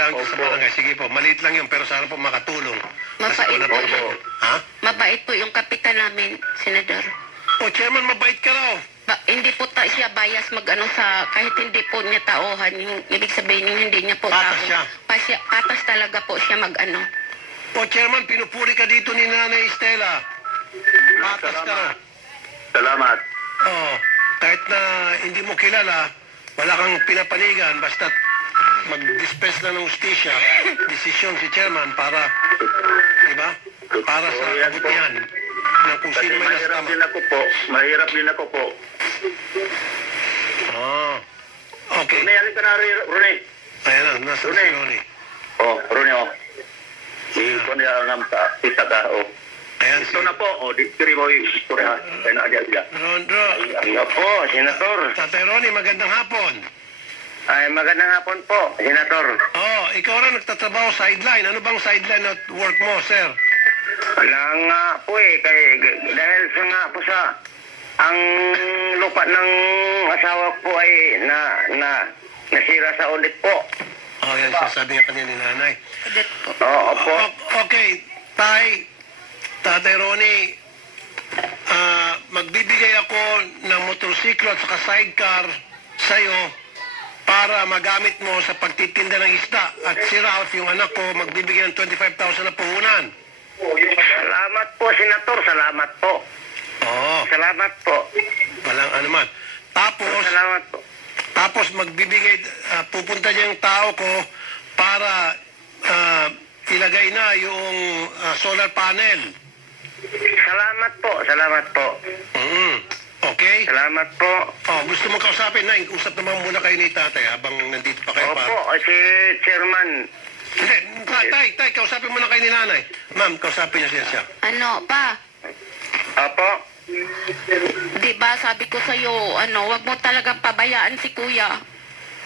kailangan ko sa Opo. barangay. Sige po, maliit lang yun, pero sana po makatulong. Kasi Mabait po po. Ha? Mabait po yung kapitan namin, Senador. O, Chairman, mabait ka raw. Hindi po siya bias mag-ano sa, kahit hindi po niya tauhan, yung ibig sabihin yung hindi niya po Patas siya. Patas talaga po siya mag-ano. O, Chairman, pinupuri ka dito ni Nanay Estela. Patas ka raw. Salamat. Oo. Kahit na hindi mo kilala, wala kang pinapanigan, basta mag-dispense na ng ustisya, desisyon si Chairman para, di ba? Para sa Yan po. kabutihan ng kung Kasi sino may mahirap nasama. din ako po. Mahirap din ako po. Oh. Okay. Rune, halika na, Rune. Ayan na, nasa si Rune. Ronnie. Oh, Rune, oh. Ito niya ang kita ka, oh. Ayan si Ito na po, oh. Dikiri mo yung story, ha. Kaya na agad siya. Rondro. Ano po, Senator? Tatay Ronnie, magandang hapon. Ay, magandang hapon po, Senator. Oh, ikaw rin nagtatrabaho sideline. Ano bang sideline at work mo, sir? Wala nga po dahil sa nga po sa ang lupa ng asawa ko ay nasira sa audit po. Oh, yan sinasabi nga kanina ni nanay. Oo po. Okay, Tatay Ronnie, magbibigay ako ng motorsiklo at saka sidecar sa'yo para magamit mo sa pagtitinda ng isda. At si Ralph, yung anak ko, magbibigay ng 25,000 na puhunan. Salamat po, Senator. Salamat po. Oo, Salamat po. walang anuman. Salamat po. Tapos magbibigay, pupunta niya yung tao ko para ilagay na yung solar panel. Salamat po. Salamat po. Okay? Salamat po. Oh, gusto mong kausapin, Nay? Usap naman muna kayo ni tatay habang nandito pa kayo Opo, si Chairman. Hindi, tay, kausapin muna kayo ni nanay. Ma'am, kausapin niya siya. Ano pa? Opo. Di ba sabi ko sa'yo, wag mo talagang pabayaan si kuya.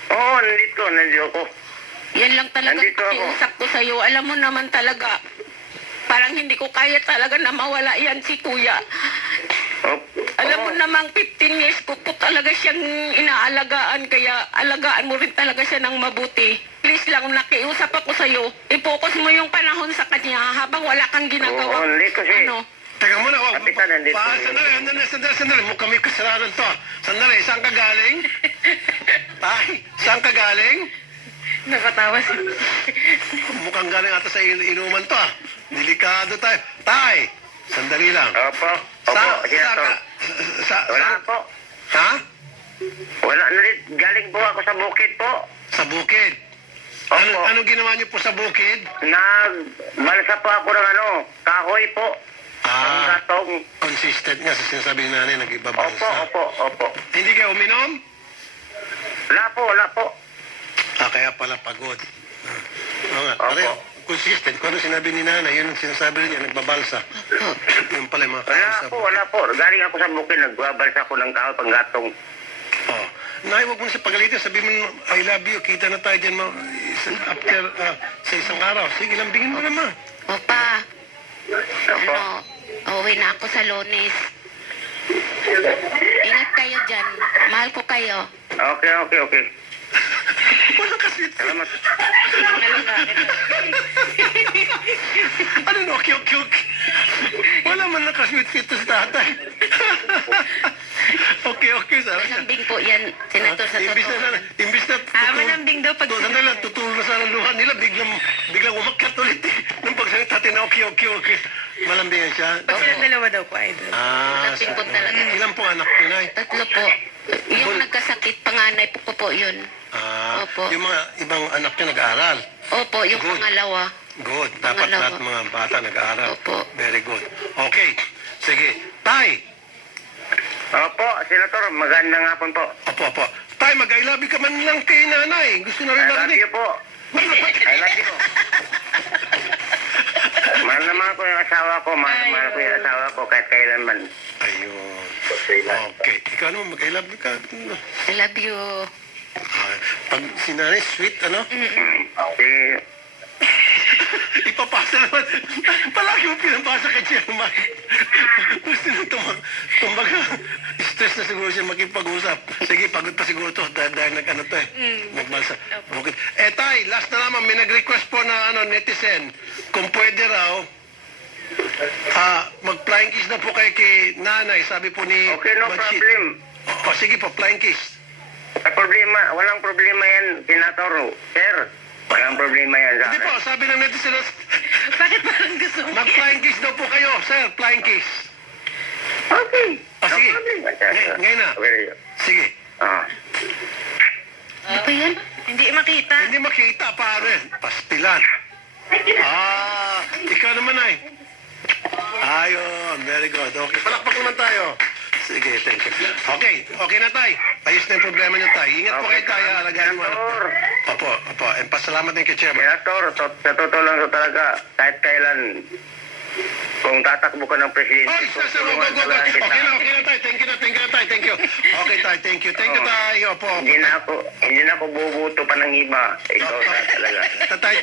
Oo, nandito ako. Yan lang talaga Nandito ako. pakiusap ko sa'yo. Alam mo naman talaga, parang hindi ko kaya talaga na mawala yan si kuya. Alam mo namang 15 years ko po talaga siyang inaalagaan, kaya alagaan mo rin talaga siya ng mabuti. Please lang, nakiusap ako sa'yo. I-focus mo yung panahon sa kanya habang wala kang ginagawa. Oo, hindi kasi- Teka muna, wag. Kapitan, nandito. Sandali. Mukhang may kasalanan to. Sandali, saan ka galing? Tay, saan ka galing? Nakatawa si... Mukhang galing ata sa inuman to. Delikado tayo. Tay, sandali lang. Opo. Opo, Senator. Wala po. Ha? Wala. Galing po ako sa bukid po. Sa bukid. Opo. Anong ginawa niyo po sa bukid? Nagbalsa po ako ng kahoy po. Ang gatong. Consistent nga sa sinasabi ni nanay, Opo, nag-ibabansa. opo. Hindi kayo uminom? Wala po. Kaya pala pagod. Oo nga, Opo. pareho. Consistent. Kung ano sinabi ni nanay, yun ang sinasabi niya, nagbabalsa. Yun pala yung mga kausap. Wala po. Galing ako sa bukid, nagbabalsa ako ng kahoy pang gatong. Oh. Nay, huwag mo siya pagalitin. Sabi mo, I love you. Kita na tayo dyan after sa isang araw. Sige, lambingin mo naman. Opa, Opo. uwi na ako sa Lunes. Ingat kayo dyan. Mahal ko kayo. Okay. Walang kasweet. Salamat. Ano no, kyuk. Wala man lang kasweet fit sa tatay. Okay, Sarah. Malambing po yan, Senator, sa Imbis totoo. na, Malambing daw pag... Sandali lang, tutulong na sana ang luha nila, biglang umakyat ulit. Nung pagsalita natin na okay. Malambingan siya. Pag silang dalawa daw po, idol. Malambing po talaga. Ilan po anak ko, Nay? 3 po. Yung nagkasakit, panganay po yun. Opo. Yung mga ibang anak niyo nag-aaral. Opo, yung Good. pangalawa. Good. Dapat Pangalawa. lahat mga bata nag-aaral. Opo. Very good. Okay. Sige. Tay! Opo, Senator, magandang hapon po. Opo. Tay, mag-I love you ka man lang kay nanay. Gusto na rin I love marinig. you po. I love you po. Mahal naman ko yung asawa ko. Mahal ko yung asawa ko kahit kailanman. Ayun. Okay. Ikaw naman, mag-I love you ka. I love you. Pag si nanay, sweet, ano? Okay. Ipapasa naman. Palagi mo pinapasa kay Chairman. Gusto nyo kumbaga, stress na siguro siya makipag-usap. Sige, pagod pa siguro to dahil nag-ano to eh. Nagbalsa. Okay. Tay, Nay, last na lamang, may nag-request po na netizen, kung pwede raw, mag-flying kiss na po kayo kay nanay, sabi po ni Okay, no Manshit. problem. O sige po, flying kiss. Walang problema yan, Senator. Sir, walang problema yan sa Hindi po, akin. sabi ng netizen, Bakit parang gusto mo? mag-flying kiss daw po kayo, sir, flying kiss. Okay. O sige, No problem, sir. ngayon na. Okay. Sige. Ah. Ano ba yan? Hindi makita. Hindi makita, pare. Pastilan. Ikaw naman ay. Ayun, very good. Okay, palakpak naman tayo. Sige, thank you. Okay na tay. Ayos na yung problema niyo tay. Ingat po kayo tayo, alagaan mo. Senator, Opo. And pasalamat din kay Chairman. Senator, sa totoo lang so talaga, kahit kailan, kung tatakbo ka ng presidente, Oy, sir, tutulungan talaga kita. Okay na tay. Thank you na tay. Thank you. Okay tay, thank you. Thank you tay. Opo. Hindi na ako bubuto pa ng iba. Ikaw talaga. Tay.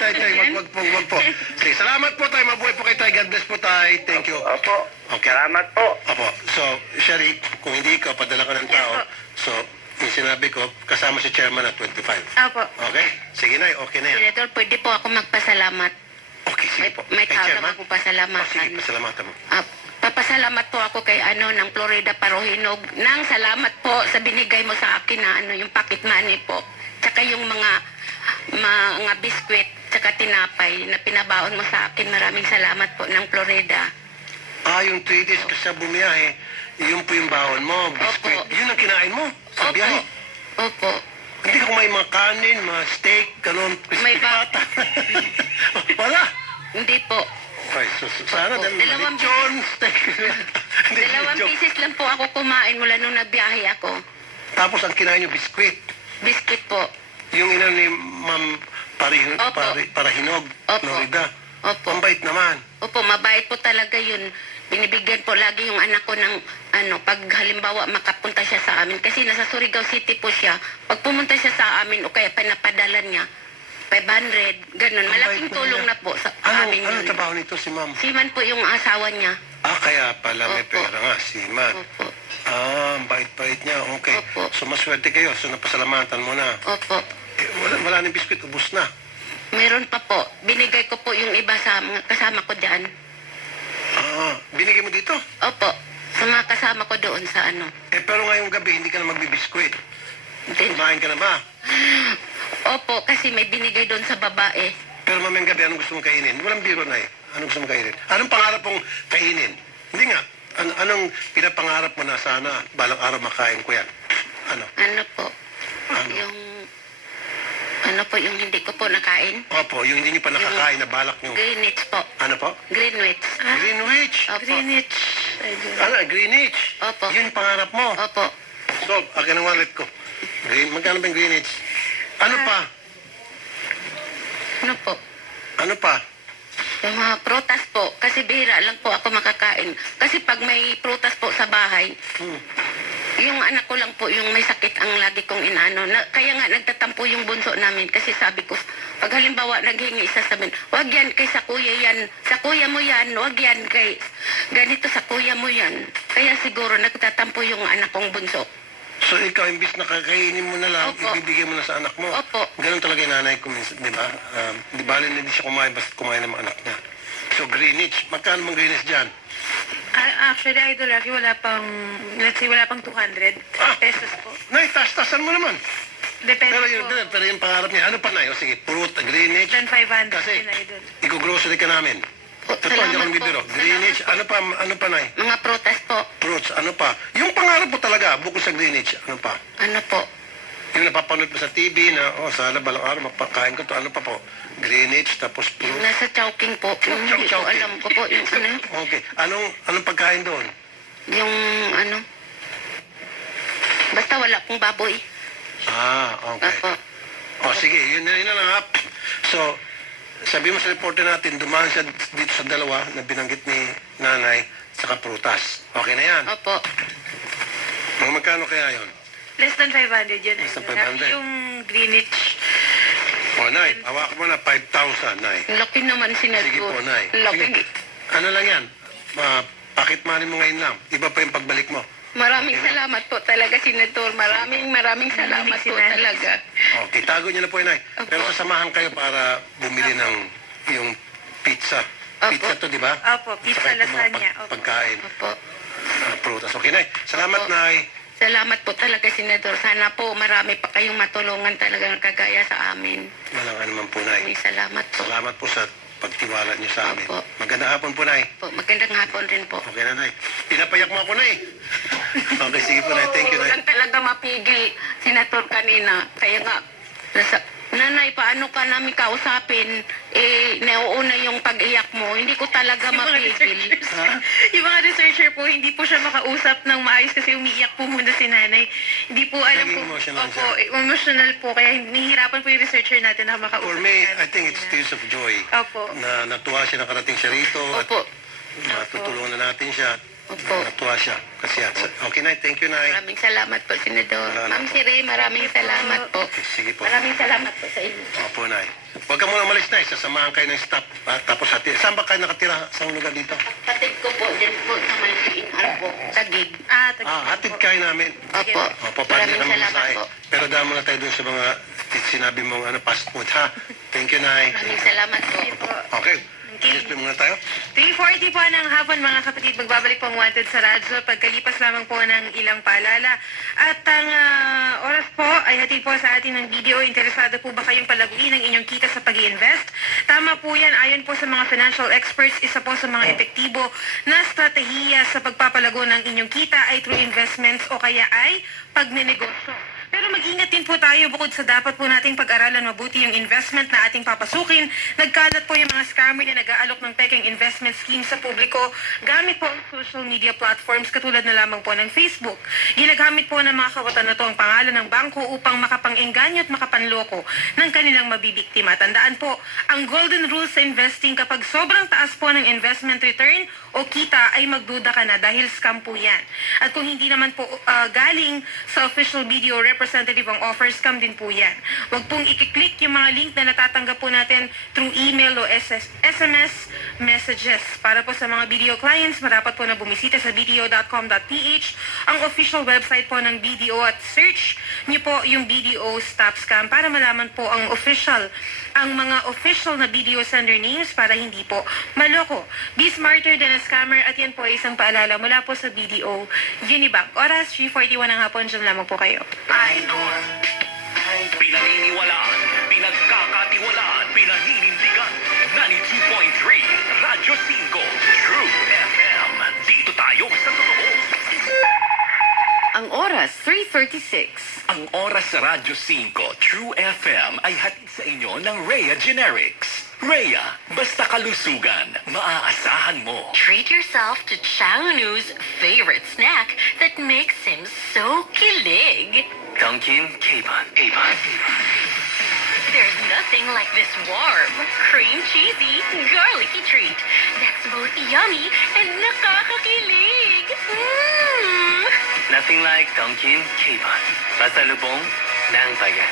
Wag po. Sige, salamat po tay. Mabuhay po kay tay. God bless po tay. Thank you. Opo. Okay. Salamat po. Opo. So, Sherry, kung hindi ka, padala ka ng tao. So, yung sinabi ko, kasama si Chairman at 25. Opo. Okay? Sige na, okay na yan. Senator, pwede po ako magpasalamat. Okay, sige po. May Kay tao Chairman? naman po pasalamatan. Sige, pasalamatan mo. Papasalamat po ako kay ng Florida Parohinog. Nang salamat po sa binigay mo sa akin na yung pocket money po. Tsaka yung mga biskwit, tsaka tinapay na pinabaon mo sa akin. Maraming salamat po ng Florida. Yung 3 days ka sa bumiyahe, yun po yung baon mo, biscuit. Opo. Yun ang kinain mo sa biyahe. Opo. Hindi ka kumain mga kanin, mga steak, ganun, May crispy pata. Wala. Hindi po. Ay, sana Opo. dahil Dalawang lechon, steak. Hindi, Dalawang joke. pieces lang po ako kumain mula nung nagbiyahe ako. Tapos ang kinain nyo, biscuit. Biscuit po. Yung ina ni Ma'am Opo. Parahinog, Opo. Florida. Opo. Ang bait naman. Opo, mabait po talaga yun. Binibigyan po lagi yung anak ko ng pag halimbawa makapunta siya sa amin. Kasi nasa Surigao City po siya. Pag pumunta siya sa amin o kaya pinapadala niya, 500, ganun. Ang Malaking bait tulong niya. na po sa Anong amin yun. trabaho nito si Ma'am? Siman po yung asawa niya. Kaya pala may Opo. pera nga, si Man. Opo. Ang bait-bait niya. Okay. Opo. So, maswerte kayo. So, napasalamatan mo na. Opo. Wala ng biskuit, ubus na. Meron pa po. Binigay ko po yung iba sa mga kasama ko dyan. Binigay mo dito? Opo. Sa mga kasama ko doon sa Pero ngayong gabi, hindi ka na magbibiskuit. Din. Kumain ka na ba? Opo, kasi may binigay doon sa babae. Pero mamayang gabi, anong gusto mong kainin? Walang biro na eh. Anong gusto mong kainin? Anong pangarap mong kainin? Hindi nga. Anong pinapangarap mo na sana balang araw makain ko yan? Ano? Ano po? Ano? Yung hindi ko po nakain. Opo, yung hindi niyo pa nakakain na balak niyo. Greenwich po. Ano po? Greenwich. Greenwich. Opo. Greenwich. Opo. Yun yung pangarap mo. Opo. So, akin ang wallet ko. Magkano ba yung Greenwich? Ano pa? Ano po? Ano pa? Yung mga prutas po. Kasi bihira lang po ako makakain. Kasi pag may prutas po sa bahay, yung anak ko lang po yung may sakit ang lagi kong inaano. Kaya nga nagtatampo yung bunso namin. Kasi sabi ko, pag halimbawa naghingi isa sa amin, wag yan kay sa kuya yan. Sa kuya mo yan. Wag yan kay ganito sa kuya mo yan. Kaya siguro nagtatampo yung anak kong bunso. So, ikaw, imbis na kakainin mo na lang, Opo. ibibigay mo na sa anak mo. Opo. Ganun talaga yung nanay ko minsan, di ba? Di ba, hindi siya kumain, basta kumain ng mga anak niya. So, Greenwich. Magkano mong Greenwich dyan? Actually, Idol Rafi, wala pang 200 pesos po. Nay, tas-tasan mo naman. Depende Pero po. yung pangarap niya, ano pa na? O sige, purot, Greenwich. Then 500 Kasi, din, Idol. iko-grocery ka namin. Po, Totoo, hindi ako salamat nagbibiro. po. Greenwich, Salamat ano pa, Nay? Mga prutas po. Fruits, ano pa? Yung pangarap mo talaga, bukod sa Greenwich, ano pa? Ano po? Yung napapanood mo sa TV na, sana balang araw mapakain ko to, ano pa po? Greenwich, tapos Yung fruit. nasa Chowking po. Yung hindi ko Chowking. alam ko po. Yung Okay. Anong pagkain doon? Yung basta wala pong baboy. Okay. Opo. Sige, yun na lang ha. So, sabi mo sa reporter natin, dumaan siya dito sa dalawa na binanggit ni nanay sa prutas. Okay na yan. Opo. Mga magkano kaya yon? Less than 500 yun, Less than Idol Rafi. 500. Yung Greenwich, Nay, hawak mo na 5,000, Nay. Ang laki naman sinagot. Sige po, Nay. Ang laki. Sige. Ano lang yan? Pakit money mo ngayon lang. Iba pa yung pagbalik mo. Maraming salamat po talaga, Senator. Maraming salamat po talaga. Okay, tago niyo na po yun, Nay. Opo. Pero sasamahan kayo para bumili ng yung pizza. Opo. Pizza to, di ba? Opo, pizza, Saka itong mga lasagna. Opo. pagkain, Opo. prutas. Okay, Nay. Salamat, Opo. Nay. Salamat po talaga, Senator. Sana po marami pa kayong matulungan talagang kagaya sa amin. Walang anuman po, Nay. Maraming salamat po. Salamat po sa pagtiwala niyo sa amin. Opo. Magandang hapon po, Nay. Po, magandang hapon rin po. Okay na, Nay. Pinapayak mo ako, Nay. Okay, sige po, Nay. Thank you, Hindi ko Nay. lang talaga mapigil, Senator, kanina. Kaya nga, Nanay, paano ka namin kausapin? Nauuna yung pag-iyak mo. Hindi ko talaga Yung mga mapigil. researcher, yung mga researcher po, hindi po siya makausap ng maayos kasi umiiyak po muna si nanay. Hindi po alam Naging po. emotional Opo, siya. emotional po. Kaya nahihirapan po yung researcher natin na makausap. For me, si I think it's nanay. tears of joy. Opo. Na natuwa siya nakarating siya rito at Opo. matutulungan na natin siya. Opo. Natuwa siya. Kasi okay, Nay. Thank you, Nay. Maraming salamat po, Senador. Wala na Ma'am po. Siri, maraming salamat po. Okay, sige po. Maraming salamat po sa inyo. Opo, Nay. Huwag ka muna umalis, Nay. Sasamahan kayo ng staff. Tapos hati. Saan ba kayo nakatira? Saan lugar dito? Kapatid ko po, din po sa may po, sa gig. Hatid kayo namin. Opo. Opo, pwede Maraming naman salamat masahe. po. Pero dahil muna tayo dun sa mga sinabi mong fast food, ha? Thank you, Nay. Maraming salamat po. Okay. Display muna tayo. 3:40 po ng hapon mga kapatid, magbabalik po ang Wanted sa radyo pagkalipas lamang po ng ilang paalala. At ang oras po ay hatid po sa atin ng video. Interesado po ba kayong palaguin ang inyong kita sa pag-i-invest? Tama po yan. Ayon po sa mga financial experts, isa po sa mga epektibo na strategiya sa pagpapalago ng inyong kita ay through investments o kaya ay pagnenegosyo. Pero mag-ingat din po tayo bukod sa dapat po nating pag-aralan mabuti yung investment na ating papasukin. Nagkalat po yung mga scammer na nag-aalok ng peking investment scheme sa publiko gamit po ang social media platforms katulad na lamang po ng Facebook. Ginagamit po ng mga kawatan na to ang pangalan ng bangko upang makapang-engganyo at makapanloko ng kanilang mabibiktima. Tandaan po, ang golden rule sa investing kapag sobrang taas po ng investment return o kita ay magduda ka na dahil scam po yan. At kung hindi naman po galing sa official video representative ang offer, scam din po yan. Huwag pong i-click yung mga link na natatanggap po natin through email o SMS messages. Para po sa mga video clients, marapat po na bumisita sa video.com.ph, ang official website po ng BDO, at search niyo po yung BDO Stop Scam para malaman po ang mga official na video sender names para hindi po maloko. Be smarter than a scammer, at yan po ay isang paalala mula po sa BDO Unibank. Oras 3:41 ng hapon, dyan lamang po kayo. Pinaniniwalaan, pinagkakatiwalaan, pinaninindigan. 92.3 Radyo 5 True FM. Dito tayo sa totoo. Ang oras, 3:36. Ang oras sa Radyo 5 True FM ay hatid sa inyo ng Rhea Generics. Rhea, basta kalusugan, maaasahan mo. Treat yourself to Changnu's favorite snack that makes him so kilig. Dunkin' K-Bun. There's nothing like this warm, cream cheesy, garlicky treat that's both yummy and nakakakilig. Mmm! Nothing like Dunkin' K-Bun. Pasalubong ng bayan.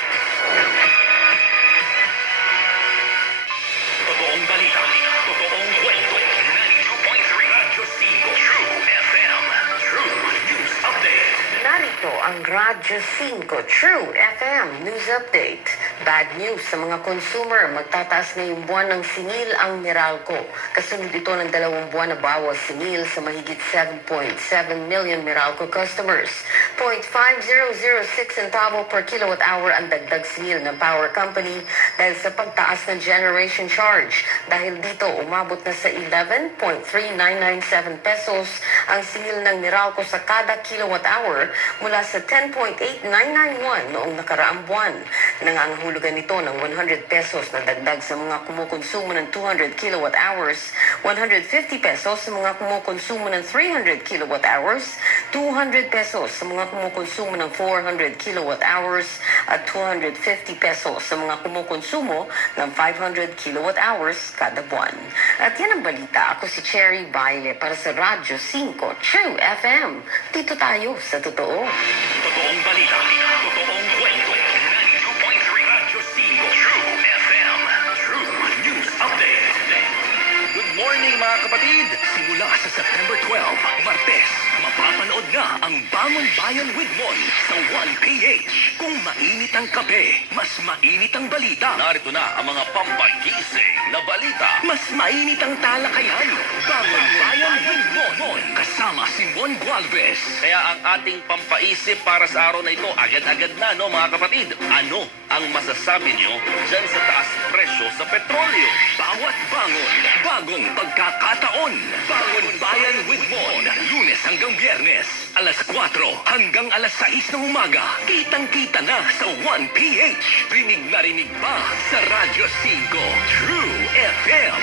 Totoong balita, totoong kwento. 92.3 Radyo 5 True FM. True News Update. Narito ang Radyo 5 True FM News Update. Bad news sa mga consumer, magtataas na yung buwan ng singil ang Meralco. Kasunod ito ng 2 buwan na bawas singil sa mahigit 7.7 million Meralco customers. 0.5006 centavo per kilowatt hour ang dagdag singil ng power company dahil sa pagtaas ng generation charge. Dahil dito, umabot na sa 11.3997 pesos ang singil ng Meralco sa kada kilowatt hour mula sa 10.8991 noong nakaraang buwan. Nangangahulugan nito ng 100 pesos na dagdag sa mga kumukonsumo ng 200 kilowatt hours, 150 pesos sa mga kumukonsumo ng 300 kilowatt hours, 200 pesos sa mga kumukonsumo ng 400 kilowatt hours, at 250 pesos sa mga kumukonsumo ng 500 kilowatt hours kada buwan. At yan ang balita. Ako si Cherry Baile para sa Radyo 5 True FM. Dito tayo sa totoo. Totoong balita, totoong kwento. 92.3 Radyo 5 True FM. True News Update. Good morning mga kapatid! Simula sa September 12, Martes, Mapapanood na ang Bangon Bayan with Mon sa 1PH. Kung mainit ang kape, mas mainit ang balita. Narito na ang mga pampagising na balita. Mas mainit ang talakayan. Bangon Bayan with Mon. Kasama si Mon Gualvez. Kaya ang ating pampaisip para sa araw na ito, agad-agad na, no mga kapatid? Ano ang masasabi nyo dyan sa taas presyo sa petrolyo? Bawat bangon, bagong pagkakataon. Bangon Bayan with Mon. Lunes hanggang Biyernes, alas 4 hanggang alas 6 ng umaga. Kitang-kita na sa 1PH. Rinig na rinig pa sa Radyo 5 True FM.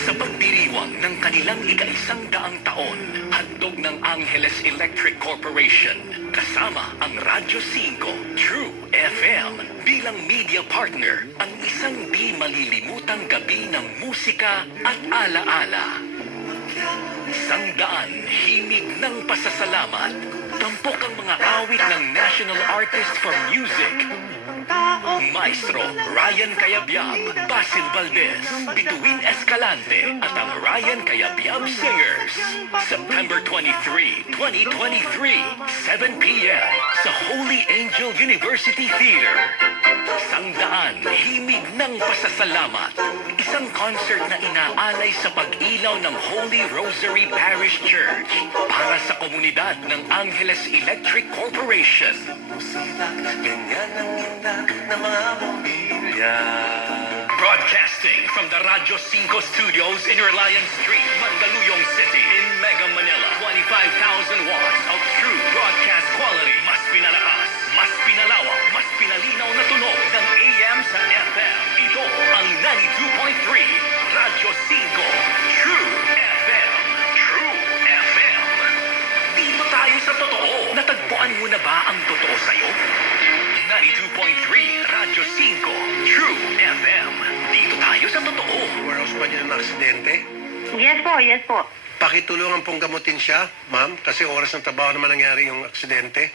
Sa pagdiriwang ng kanilang ika-100 taon, handog ng Angeles Electric Corporation, kasama ang Radyo 5 True FM bilang media partner, ang isang di malilimutang gabi ng musika at alaala. 100 himig ng pasasalamat. Tampok ang mga awit ng National Artist for Music. Maestro Ryan Cayabyab, Basil Valdez, Bituin Escalante at ang Ryan Cayabyab Singers. September 23, 2023, 7 p.m. sa Holy Angel University Theater. 100 himig ng pasasalamat. Isang concert na inaalay sa pag-ilaw ng Holy Rosary Parish Church para sa komunidad ng Angeles Electric Corporation. Broadcasting from the Radyo 5 Studios in Reliance Street, Mandaluyong City in Mega Manila. 25,000 watts of true broadcast quality. Mas pinalakas, mas pinalawak, mas pinalinaw na tunog ng AM sa FM. Ito ang 92.3 Radyo 5 True FM. True FM. Dito tayo sa totoo. Natagpuan mo na ba ang totoo sa'yo? 92.3 Radyo 5 True FM. Dito tayo sa totoo. Warehouse ba niya ng aksidente? Yes po, yes po. Pakitulungan pong gamutin siya, ma'am, kasi oras ng trabaho naman nangyari yung aksidente.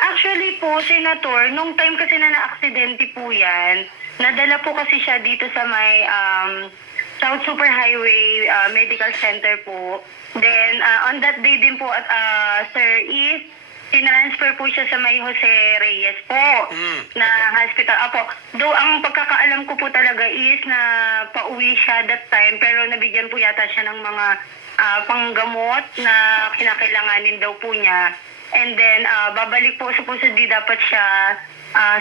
Actually po, Senator, nung time kasi na na-aksidente po yan, nadala po kasi siya dito sa may South Superhighway Medical Center po. Then, on that day din po, Sir, is tinransfer po siya sa may Jose Reyes po na hospital. Apo, though ang pagkakaalam ko po talaga is na pauwi siya that time, pero nabigyan po yata siya ng mga panggamot na kinakailanganin daw po niya. And then, babalik po, supposedly dapat siya,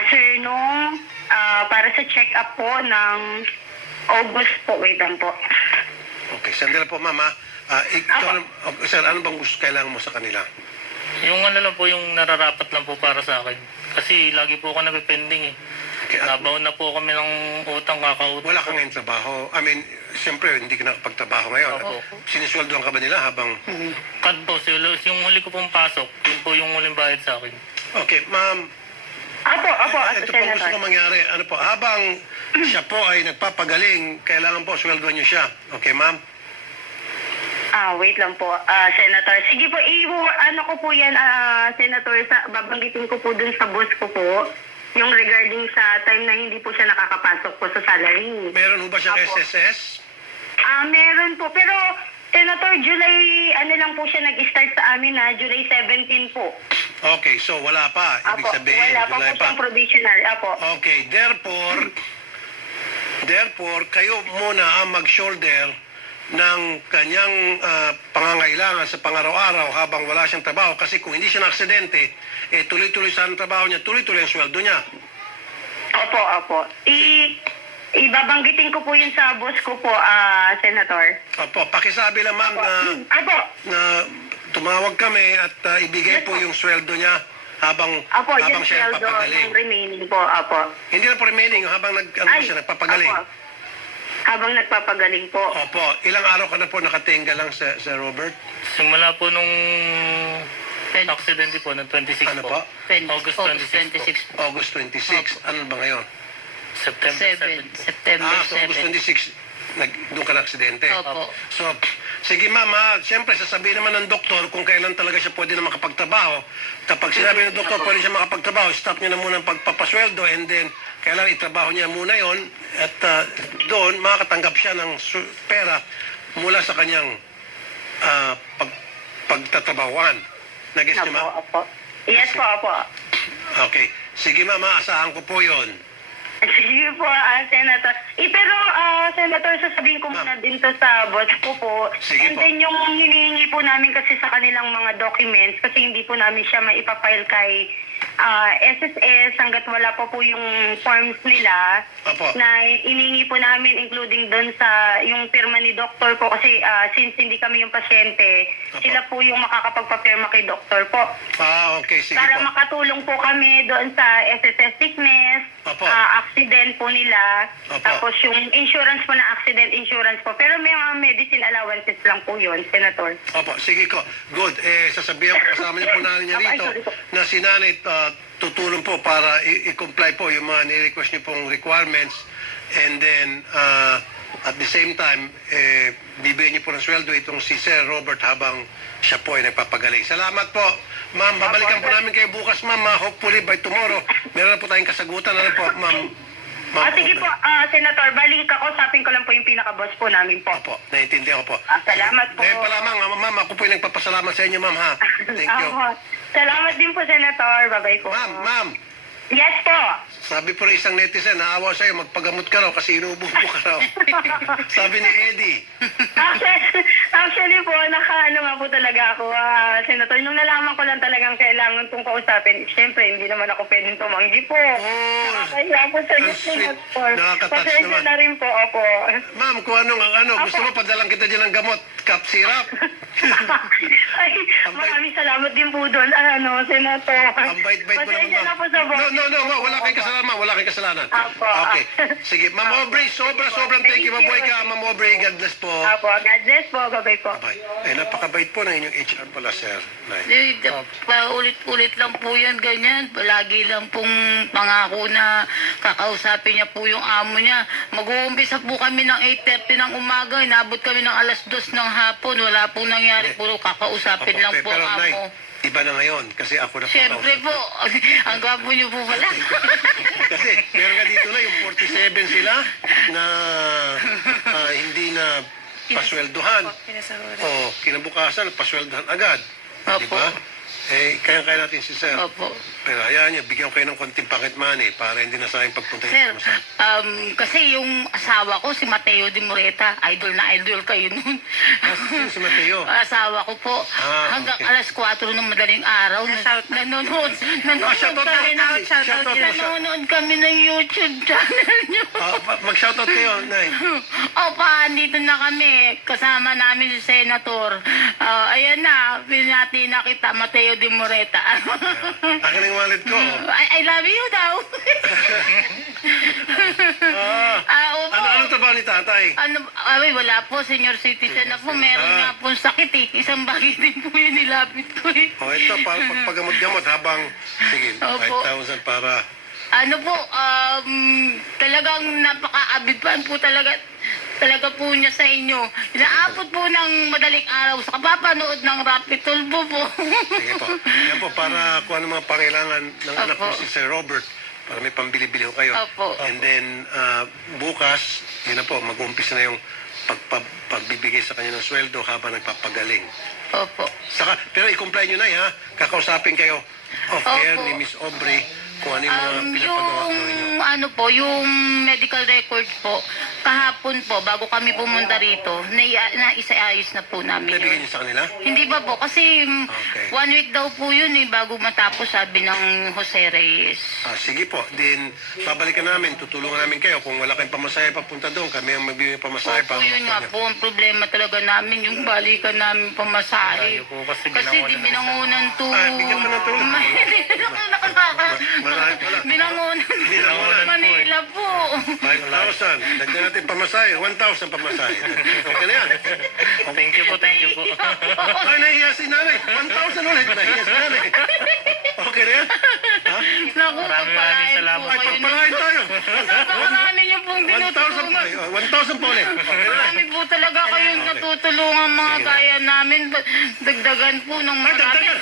sir, nung para sa check-up po ng August po. Wait lang po. Okay, sandali po, ma'am, ha? Sir, ano bang gusto kailangan mo sa kanila? Yung ano lang po, yung nararapat lang po para sa akin. Kasi lagi po ako napipending eh. Okay, Nabaon na po kami ng utang kakautang. wala ka ngayon trabaho. I mean, siyempre, hindi ka nakapagtrabaho ngayon. Opo. Sinisweldoan ka ba nila habang... Kad po, yung huli ko pong pasok, yun po yung huling bayad sa akin. Okay, ma'am, Apo, ito po gusto ko mangyari. Ano po, habang siya po ay nagpapagaling, kailangan po sweldoan niyo siya. Okay, ma'am? Wait lang po, Senator. Sige po, ano ko po yan, Senator, babanggitin ko po dun sa boss ko po, yung regarding sa time na hindi po siya nakakapasok po sa salary. Meron ho ba siyang Apo. SSS? Meron po, pero Senator, July, lang po siya nag-start sa amin July 17 po. Okay, so wala pa. Ibig Apo, sabihin, wala pa July po siyang provisionary. Apo. Okay, therefore, kayo muna ang mag-shoulder ng kanyang pangangailangan sa pang-araw-araw habang wala siyang trabaho. Kasi kung hindi siya na-aksidente, tuloy-tuloy sa trabaho niya, tuloy-tuloy ang sweldo niya. Opo. Ibabanggitin ko po yun sa boss ko po, Senator. Opo, pakisabi lang ma'am na tumawag kami at ibigay po yung sweldo niya habang Yung siya sweldo nagpapagaling. ng remaining po, apo. Hindi na po remaining, habang siya nagpapagaling. Apo. Habang nagpapagaling po. Opo, ilang araw ka na po nakatingga lang sa Robert? Simula po nung aksidente po, ng 26 Ano po? August 26 po. August 26. Ano ba ngayon? September 7. September So August 26, doon ka na-aksidente. Opo. So, sige ma'am, siyempre sasabihin naman ng doktor kung kailan talaga siya pwede na makapagtrabaho. Kapag sinabi ng doktor pwede siya makapagtrabaho, stop niyo na muna ang pagpapasweldo and then kailangan itrabaho niya muna yon at doon makakatanggap siya ng pera mula sa kanyang pagtatrabahuan. Nag-guess niyo, ma'am? Opo. Yes po, opo. Okay. Sige, ma'am, aasahan ko po yon. Sige po, Senator. Pero, Senator, sasabihin ko muna din to sa boss ko po. Sige And po. then yung hinihingi po namin kasi sa kanilang mga documents, kasi hindi po namin siya maipapile kay SSS hanggat wala pa po yung forms nila Opo. na iningi po namin including doon sa yung pirma ni doktor po kasi since hindi kami yung pasyente, Opo. sila po yung makakapagpapirma kay doktor po. Okay, sige Para po. makatulong po kami doon sa SSS sickness, Opo. accident po nila, Opo. tapos yung insurance po na accident insurance po. Pero may mga medicine allowances lang po yun, Senator. Opo, sige ko. Good. Sasabihan ko kasama niyo po namin niya rito na si Nanay tutulong po para i-comply po yung mga ni-request niyo pong requirements and then at the same time, bibigyan niyo po ng sweldo itong si Sir Robert habang siya po ay nagpapagaling. Salamat po. Ma'am, babalikan po namin kayo bukas, ma'am. Hopefully by tomorrow, meron na po tayong kasagutan. Ano po, ma'am? Sige po, Senator, balik kausapin ko lang po yung pinaka-boss po namin po. Opo, naiintindihan ko po. Salamat po. Ngayon pa lamang, ma'am, ako po yung nagpapasalamat sa inyo, ma'am, ha? Thank you. Salamat din po, Senator. Bye-bye po. Ma'am, Yes po. sabi po ng isang netizen, naawa sa'yo, magpagamot ka raw kasi inuubo ka raw. Sabi ni Eddie. Actually po, nakaano nga po talaga ako, Senator. Nung nalaman ko lang talagang kailangan itong kausapin, siyempre, hindi naman ako pwedeng tumanggi po. Nakakaya po sa ang iyo, sweet. Senator. Nakaka-touch Pasensya naman. na rin po, opo. Ma'am, kung gusto mo, padalang kita dyan ng gamot, cup syrup. Ay, maraming salamat din po doon, Senator. Ang bait-bait mo naman, Pasensya na ma'am. po sa boss. No, wala kayong kasalanan, wala kayong kasalanan. Apo. Okay, sige. Ma'am Aubrey, sobrang thank you. Mabuhay ka, Ma'am Aubrey. God bless po. Apo, God bless po. Bye-bye po. Bye. Napakabait po ng inyong HR pala, sir. Nay. Paulit-ulit lang po yan, ganyan. Palagi lang pong pangako na kakausapin niya po yung amo niya. Mag-uumpisa po kami ng 8:30 ng umaga. Inabot kami ng 2:00 ng hapon. Wala pong nangyari. Puro kakausapin lang po Pero, ang Nay, amo. iba na ngayon kasi ako na po. Siyempre po, ang gwapo niyo po pala. Kasi meron nga dito na yung 47 sila na hindi na pasweldohan. O kinabukasan, pasweldohan agad. Di Opo. ba? Kaya natin si Sir. Opo. Pero hayaan niyo, bigyan ko kayo ng konting pocket money para hindi na sayang pagpunta Sir, niyo sa kasi yung asawa ko, si Mateo de Moreta, idol na idol kayo nun. si Mateo. Asawa ko po, hanggang okay. 4:00 ng madaling araw, nanonood shoutout kami po. ng Shoutout po. nanonood kami ng YouTube channel nyo. Mag-shoutout kayo, Nay. Opa, andito na kami. Kasama namin si Senator. Ayan na, pinati na kita, Mateo de Moreta. Akin ang wallet ko. I love you daw. Opo. Ano trabaho ni tatay? Wala po, senior citizen na po. Meron nga po sakit eh. Isang bagay din po yun nilapit ko eh. Ito, para pagpagamot-gamot habang, sige, Opo. 5,000 para... Talagang napaka-abidpan po talaga po niya sa inyo. Inaabot po ng madaling araw sa kapapanood ng Rapid Tulbo po. Sige po. Yan po, para kung ano mga pangailangan ng anak Opo. ko si Sir Robert, para may pambili-bili ko kayo. Opo. And then, bukas, yun na po, mag-umpisa na yung pagbibigay sa kanya ng sweldo habang nagpapagaling. Opo. Pero i-comply nyo na, ha? Kakausapin kayo off-air Opo. ni Miss Aubrey kung ano yung mga pinapagawa ninyo. Yung medical records po, kahapon po, bago kami pumunta rito, naisaayos na po namin Nabigyan yun. niyo sa kanila? Hindi ba po? Kasi Okay. 1 week daw po yun bago matapos, sabi ng Jose Reyes. Sige po. Then, babalikan namin, tutulungan namin kayo. Kung wala kayong pamasahe papunta doon, kami ang magbibigay ng pamasahe Opo, yun nga po, ang problema talaga namin, yung balikan namin pamasahe. Layo po kasi Kasi di binangunan to. bigyan mo ng tulong. Marami pala. Binangunan. Binangunan po Manila po. 5,000. Dagdag natin pamasahe. 1,000 pamasahe. Okay na yan. Thank you po, thank you po. Ay, nahiya si nanay. 1,000 ulit. Nahiya si nanay. Okay na yan? Ha? Naku, Maraming salamat. Ay, pagpalain tayo. Marami niyo pong 1,000 tinutulungan. 1,000 po ulit. Okay na yan. Marami po talaga kayong natutulungan mga kaya namin. Dagdagan po ng Ay, marami. dagdagan.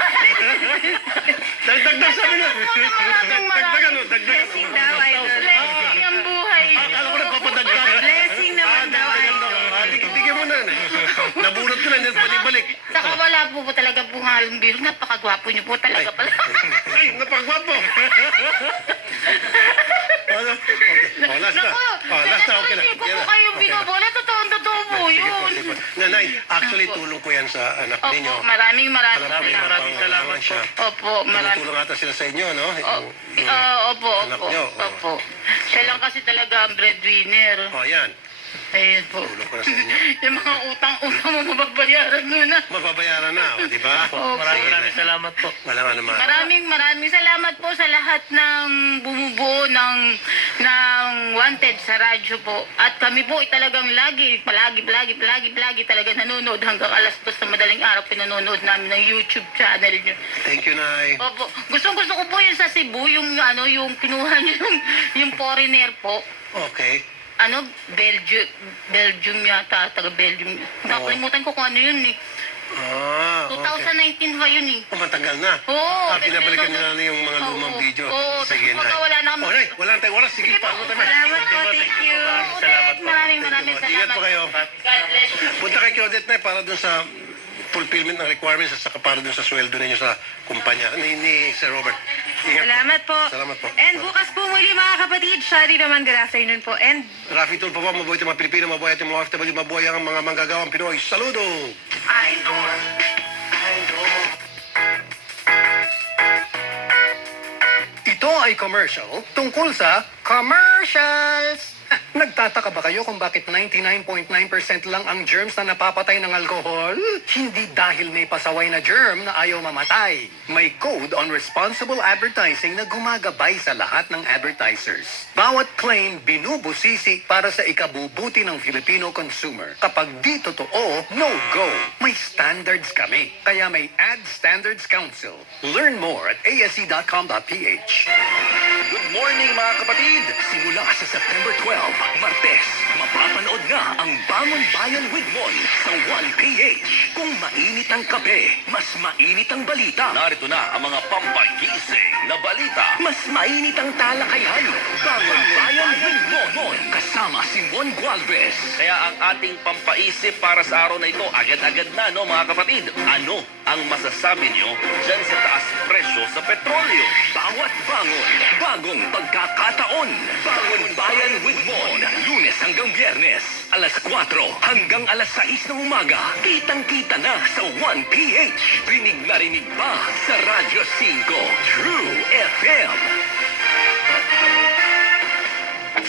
Dagdagan sabi na. Dagdagan po ng maraming Dagdagan. blessing daw, idol. ibalik. Saka wala po talaga po halong biro. Napakagwapo niyo po talaga pala. Ay, napagwapo. Ano? Okay. Oh, last na. Naku, Oh, last na. Okay na. Hindi ko Yan po na. kayong Okay na. binobola. Totoo po Sige po, yun. sige po. Nanay, actually, tulong ko yan sa anak ninyo. Opo, maraming Maraming maraming salamat siya. Opo, maraming. Tulong ata sila sa inyo, no? Opo, anak opo. niyo, Opo. Siya lang kasi talaga ang breadwinner. Oh, yan. Ayun po. Tulong ko na sa inyo. Yung mga utang-utang mo mababayaran mo na. Mababayaran na, oh, di ba? Maraming salamat po. Wala nga naman. Maraming salamat po sa lahat ng bumubuo ng Wanted sa radyo po. At kami po ay talagang palagi talaga nanonood hanggang alas 2 sa madaling araw pinanonood namin ng YouTube channel niyo. Thank you, Nay. Opo. Gusto ko po yung sa Cebu, yung kinuha niyo yung foreigner po. Okay. Belgium yata, taga Belgium. Nakalimutan ko kung ano yun eh. Ah, okay. 2019 pa yun eh. Oh, matagal na. Oo. Pinabalikan nila na yung mga lumang Oo, video. oo, Sige, tapos Nay. wala na kami. Oh, Nay, wala na tayong oras. Sige pa. Salamat po, thank you. Salamat po. Maraming Ingat salamat. po kayo. God bless you. Punta kay Claudette, Nay, para dun sa fulfillment ng requirements at saka para dun sa sweldo ninyo sa kumpanya ni Sir Robert. Ingat Salamat po. Salamat po. And bukas po muli mga kapatid, Shari naman, good afternoon po. And Rafi Tulfo po, mabuhay ang mga Pilipino, mabuhay ang mga OFW, mabuhay ang mga manggagawang Pinoy. Saludo! Ito ay commercial tungkol sa commercials. Nagtataka ba kayo kung bakit 99.9% lang ang germs na napapatay ng alcohol? Hindi dahil may pasaway na germ na ayaw mamatay. May code on responsible advertising na gumagabay sa lahat ng advertisers. Bawat claim binubusisi para sa ikabubuti ng Filipino consumer. Kapag di totoo, no go. May standards kami. Kaya may Ad Standards Council. Learn more at asc.com.ph. Good morning mga kapatid! Simula sa September 12, Martes, mapapanood na ang Bangon Bayan with Mon sa 1PH. Kung mainit ang kape, mas mainit ang balita. Narito na ang mga pampagising na balita. Mas mainit ang talakayan. Bangon Bayan with Mon. Kasama si Mon Gualvez. Kaya ang ating pampaisip para sa araw na ito, agad-agad na, no mga kapatid? Ano ang masasabi nyo dyan sa taas presyo sa petrolyo? Bawat bangon, bagong pagkakataon. Bangon Bayan with Mon. Lunes hanggang Biyernes, alas 4 hanggang alas 6 ng umaga. Kitang-kita na sa 1PH. Rinig na rinig pa sa Radyo 5 True FM.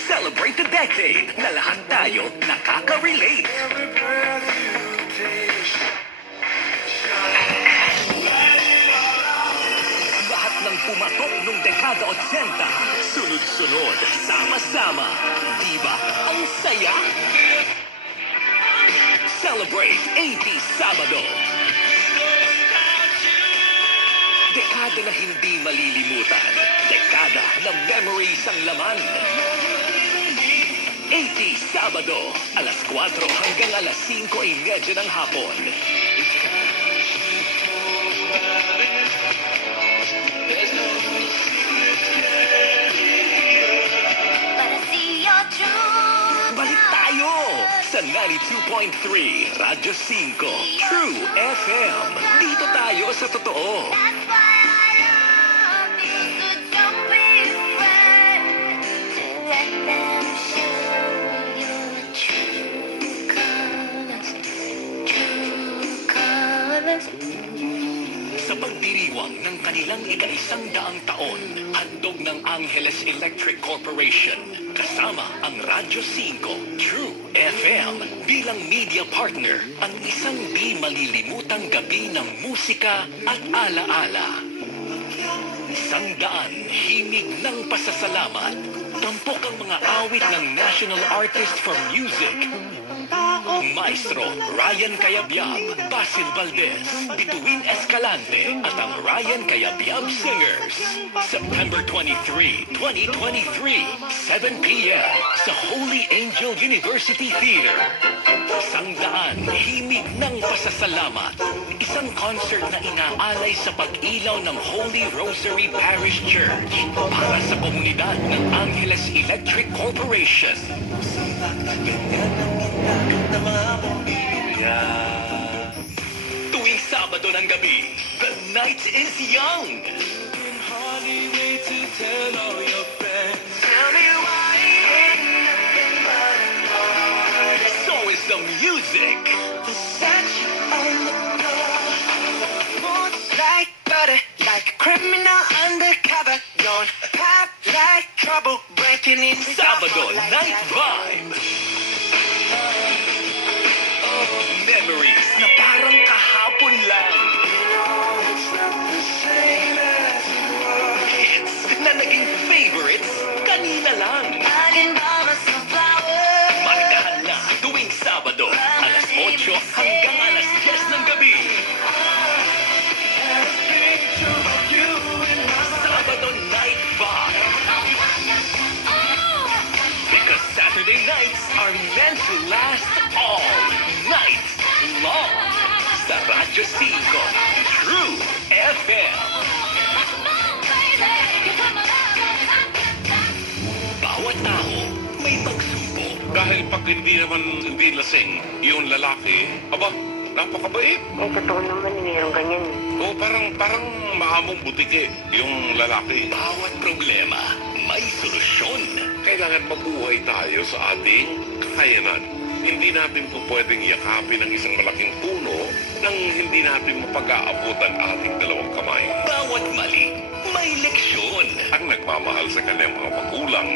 Celebrate the decade na lahat tayo nakaka-relate. Lahat ng pumatok nung dekada 80, sunod-sunod, sama-sama. Di ba ang saya? Celebrate 80 Sabado. Dekada na hindi malilimutan. Dekada na memories ang laman. 80 Sabado, alas 4 hanggang alas 5:30 ng hapon. Balik tayo sa 92.3 Radyo 5 True FM. Dito tayo sa totoo. Sa pagdiriwang ng kanilang ika-100 taon, handog ng Angeles Electric Corporation, kasama ang Radyo 5 True FM bilang media partner, ang isang di malilimutang gabi ng musika at alaala. 100 himig ng pasasalamat, tampok ang mga awit ng National Artist for Music, Maestro Ryan Cayabyab, Basil Valdez, Bituin Escalante at ang Ryan Cayabyab Singers. September 23, 2023, 7 p.m. sa Holy Angel University Theater. 100 himig ng pasasalamat. Isang concert na inaalay sa pag-ilaw ng Holy Rosary Parish Church para sa komunidad ng Angeles Electric Corporation. gabi, the night is young. So is the music. Like butter, like a criminal undercover. Don't pop like trouble breaking in. Sabado Night Vibe. Memories na parang kahapon lang. Hits na naging favorites kanina lang. Markahan na tuwing Sabado, alas 8 hanggang alas 10 ng gabi. Sabado Night Vibe. Because Saturday nights are meant to last all night long. Sa Radyo 5, True FM. Bawat tao may pagsubok. Dahil pag hindi lasing, yung lalaki, aba, napakabait. Totoo naman, mayroong ganyan. O parang maamong butike yung lalaki. Bawat problema may solusyon. Kailangan mabuhay tayo sa ating kakayanan. Hindi natin po pwedeng yakapin ang isang malaking puno nang hindi natin mapag-aabot ang ating dalawang kamay. Bawat mali may leksyon. Ang nagmamahal sa kanyang mga magulang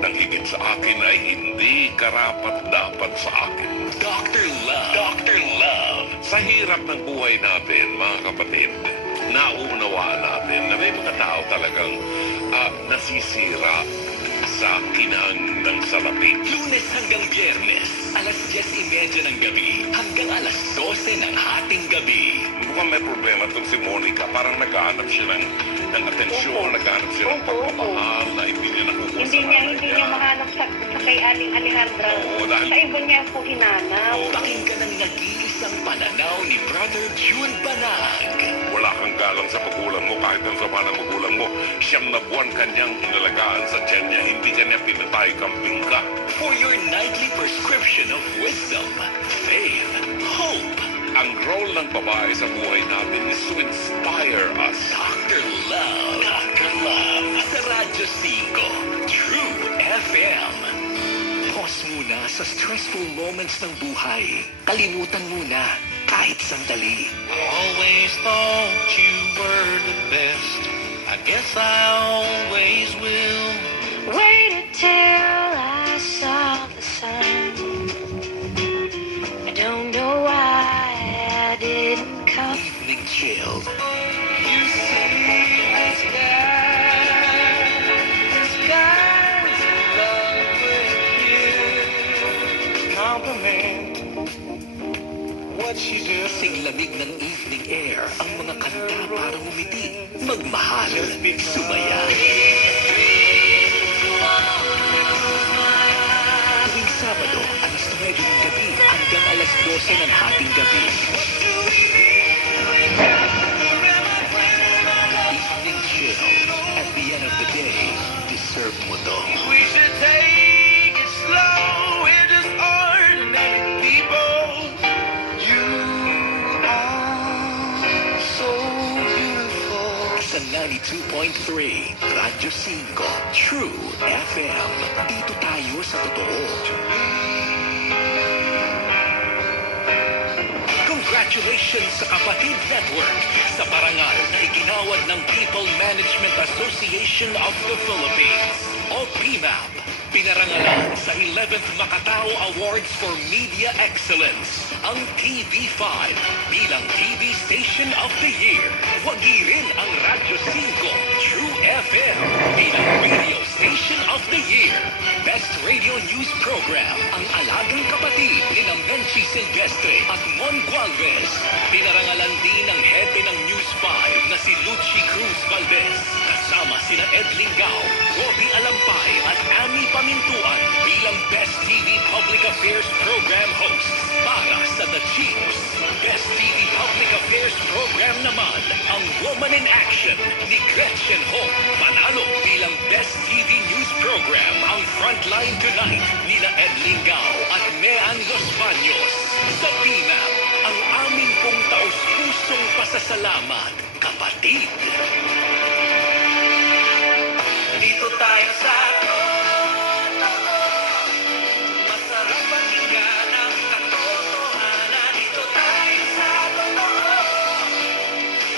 nang higit sa akin ay hindi karapat-dapat sa akin. Dr. Love. Dr. Love. Sa hirap ng buhay natin, mga kapatid, nauunawaan natin na may mga tao talagang nasisira sa kinang ng salapi. Lunes hanggang Biyernes, alas 10:30 ng gabi hanggang alas 12 ng hating gabi. Mukhang may problema itong si Monica. Parang naghahanap siya ng atensyon, naghahanap siya ng pagmamahal na hindi niya nakukuha sa Hindi niya mahanap sa kay Aling Alejandra. Oo, dahil... Sa iba niya po hinanap. Pakinggan ang nag-iisang pananaw ni Brother June Banag. Wala kang galang sa magulang mo kahit ang sama ng magulang mo. 9 na buwan kanyang inalagaan sa tiyan niya. Hindi kanya pinatay, kamping ka. For your nightly prescription of wisdom, faith, hope. Ang role ng babae sa buhay natin is to inspire us. Dr. Love. Dr. Love. Sa Radyo 5, True FM. Pause muna sa stressful moments ng buhay. Kalimutan muna kahit sandali. Always thought you were the best. I guess I always will. Waited till I saw the sun. I don't know why I didn't come. Evening chill. You see the skies in love with you. Compliment what you do. Lamig ng evening air ang mga kanta para umiti, magmahal, sumaya. Tuwing Sabado, alas 9 ng gabi hanggang alas 12 ng hating gabi. Evening chill. At the end of the day, deserve mo to. We should take it slow. We're just ordinary people. You are so beautiful. Sa 92.3, Radyo 5, True FM. Dito tayo sa totoo. Congratulations sa Kapatid Network sa parangal na iginawad ng People Management Association of the Philippines o PMAP. Pinarangalan sa 11th Macatao Awards for Media Excellence ang TV5 bilang TV Station of the Year. Wagi rin ang Radyo 5 True FM bilang Radio Station of the Year. Best Radio News Program ang Alagang Kapatid ni Menchi Silvestre at Mon Gualvez. Pinarangalan din ang hepe ng News 5 na si Luchi Cruz Valdez. Kasama sina Ed Lingao, Robbie Alampay at Ami Pamintuan bilang Best TV Public Affairs Program hosts para sa The Chiefs. Best TV Public Affairs Program naman ang Woman in Action ni Gretchen Ho. Panalo bilang Best TV News Program ang Frontline Tonight nila Ed Lingao at Mean Los Baños. Sa PMAP, ang aming pong taus-pusong pasasalamat Pasasalamat, kapatid. Dito tayo sa totoo. Masarap pakinggan ang katotohanan. Dito tayo sa totoo.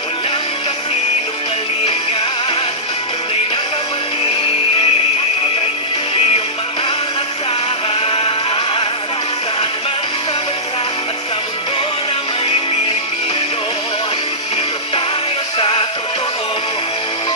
Walang kasinungalingan. Tunay na kapatid. Iyong maaasahan. Saan man sa bansa at sa mundo na may Pilipino. Dito tayo sa totoo.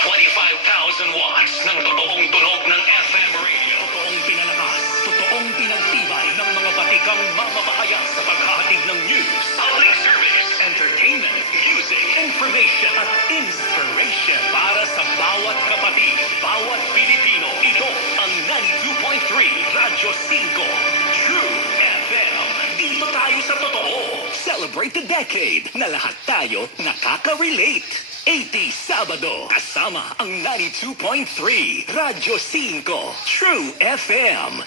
25,000 watts ng totoong tunog ng FM radio. Totoong pinalakas, totoong pinagtibay ng mga batikang mamamahayag sa paghahatid ng news, public service, entertainment, music, information at inspiration para sa bawat kapatid, bawat Pilipino. Ito ang 92.3 Radyo 5 True FM. Dito tayo sa totoo. Celebrate the decade na lahat tayo nakaka-relate. 80 Sabado, kasama ang 92.3 Radyo 5 True FM.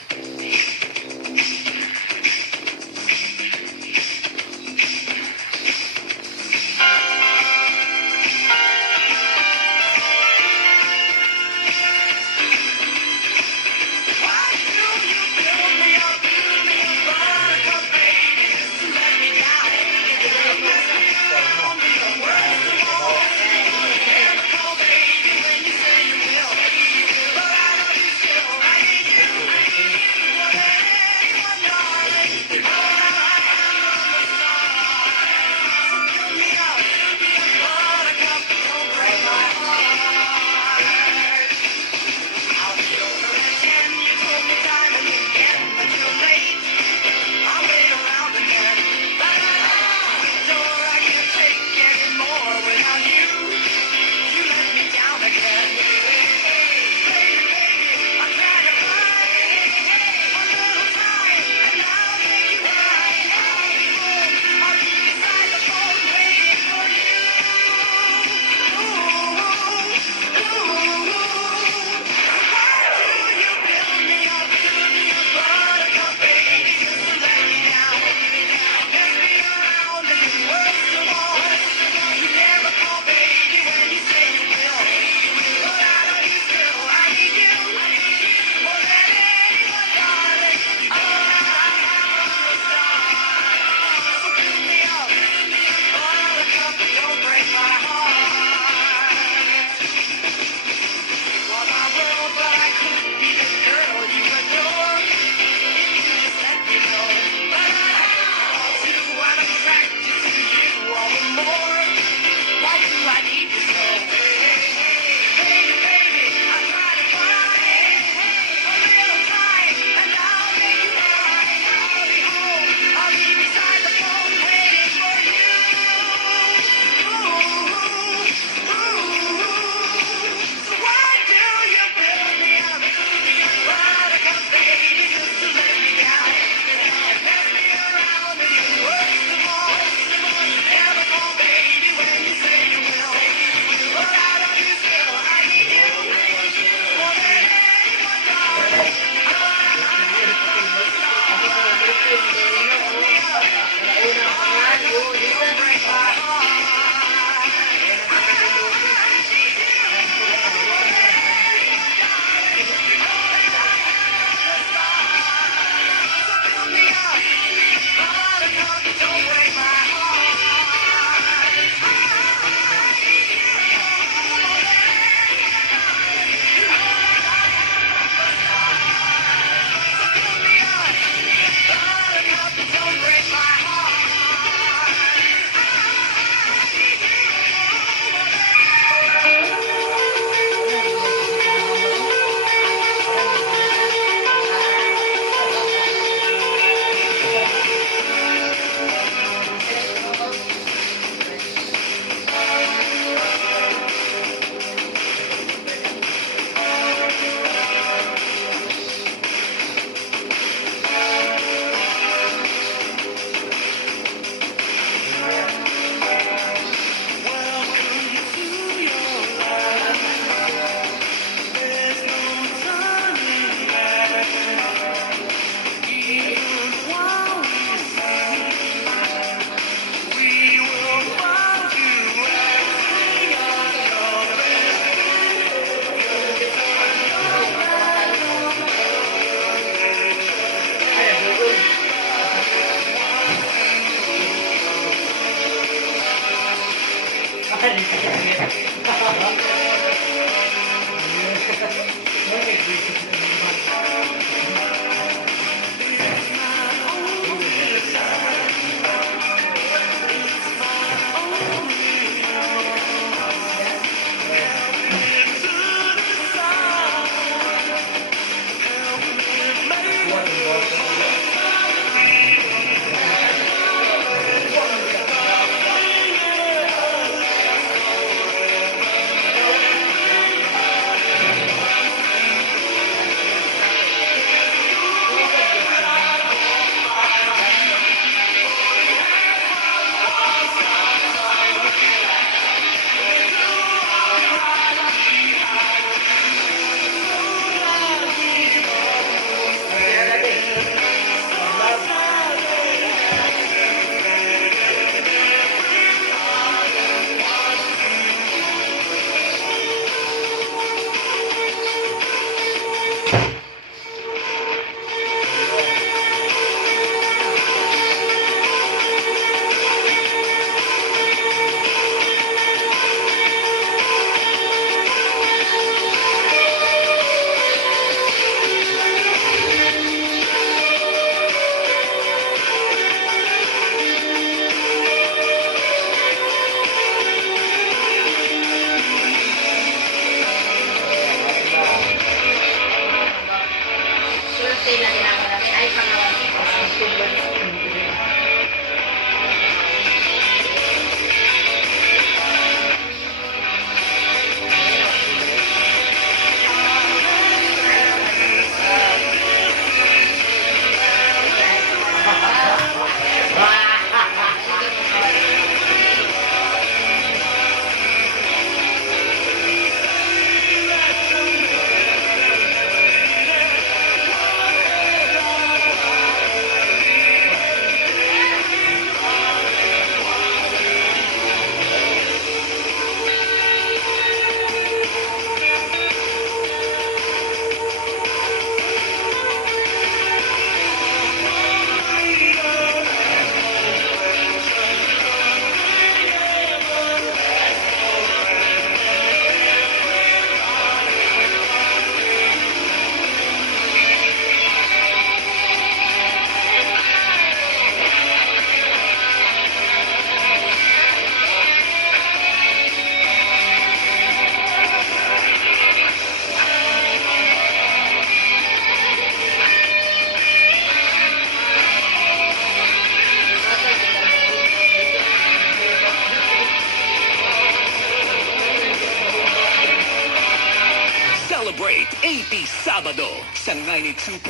Celebrate 80 Sabado sa 92.3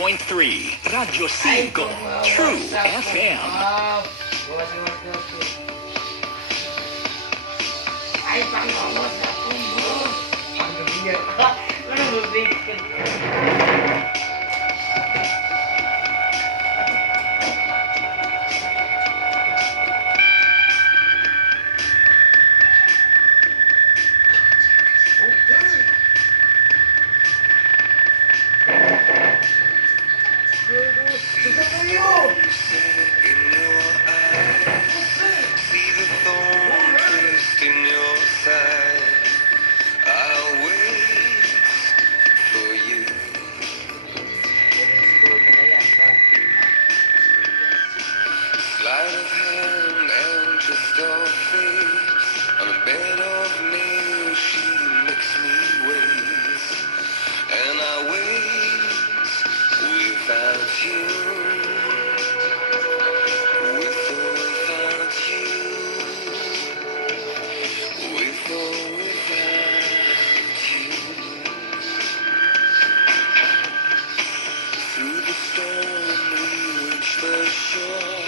Radyo 5 True FM. Ay, pangawat na kumbo. Ang gabiyak ka. Ano mo, bacon? See the thorn twist in your side. I'll wait for you. Sleight of hand and twist of fate. On a bed of nails, she makes me wait. And I wait without you. With or without you. With or without you. Through the storm we reach the shore.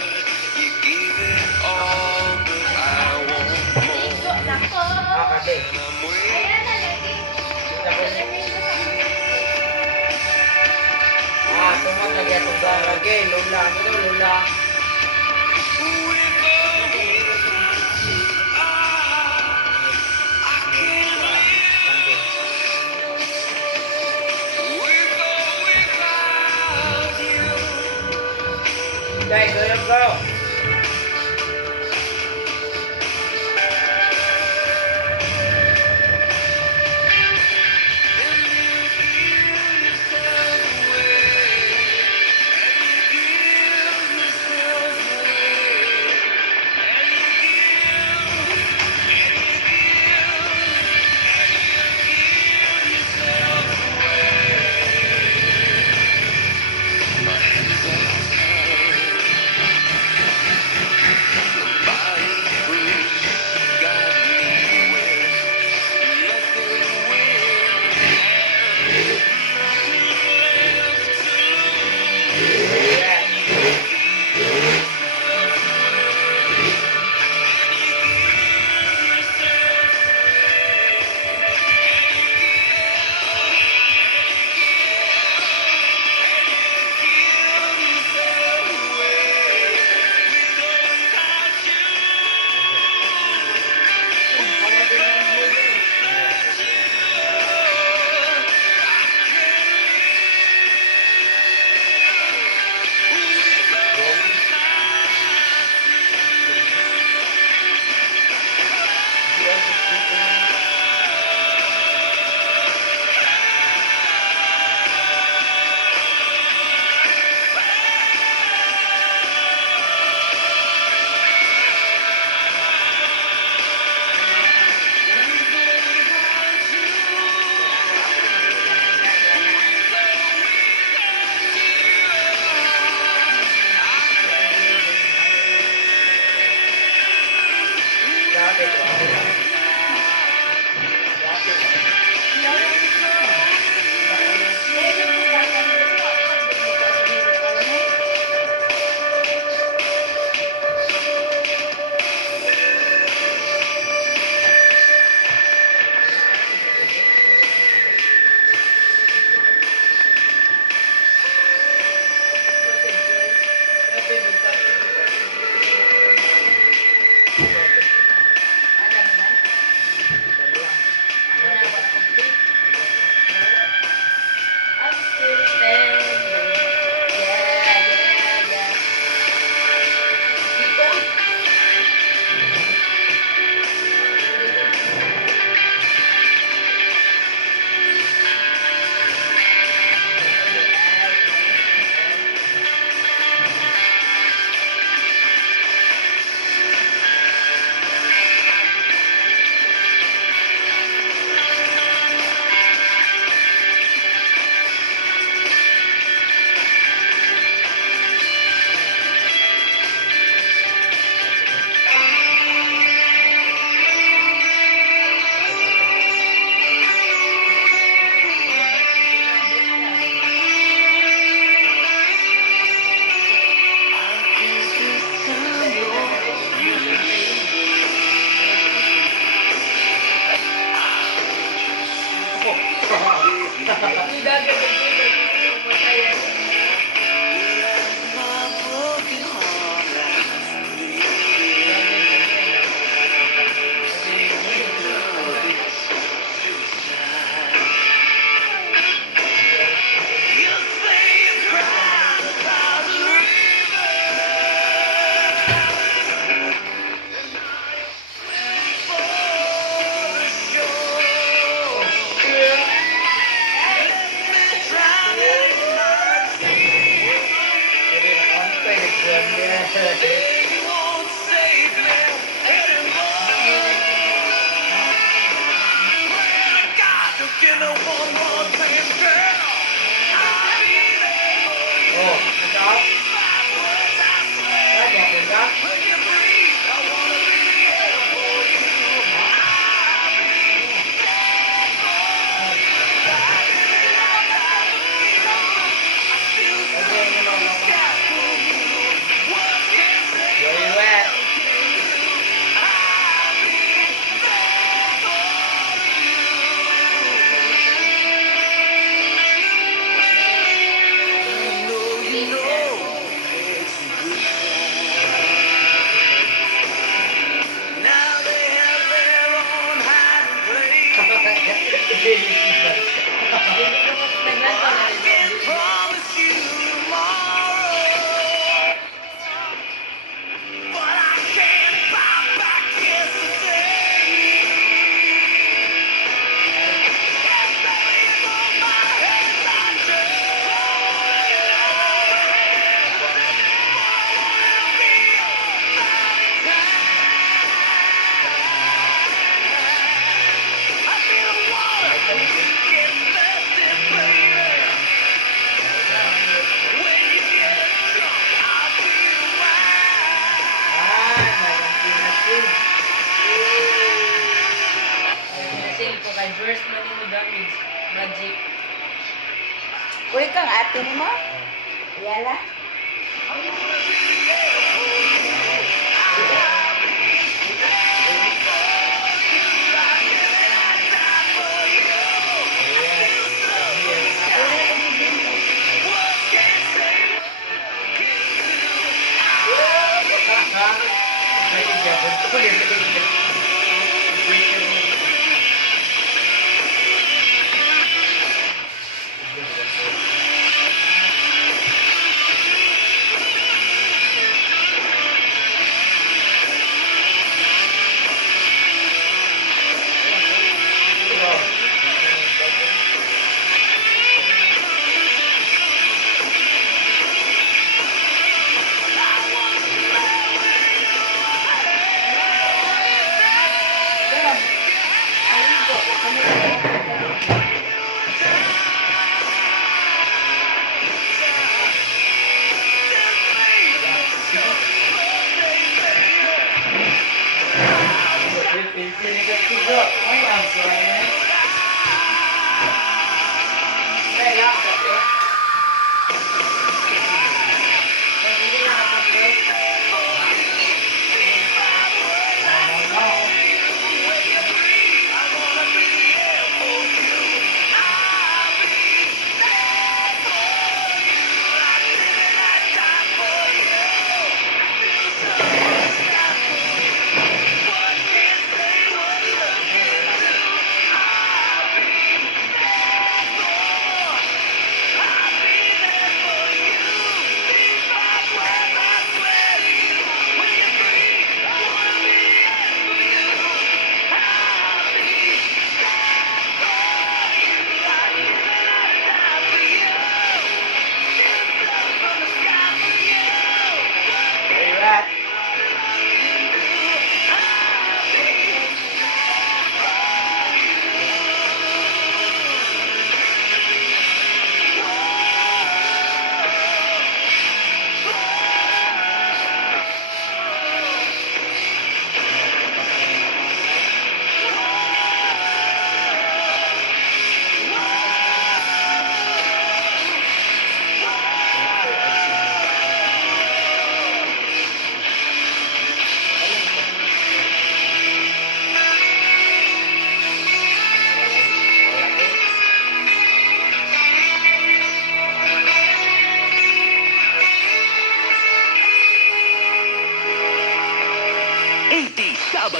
You give it all, but I want more. And I'm waiting. Tumat lagi atong lagi. Lula. Ano lula? Guys, go. Uy, kang ate mo? Yala?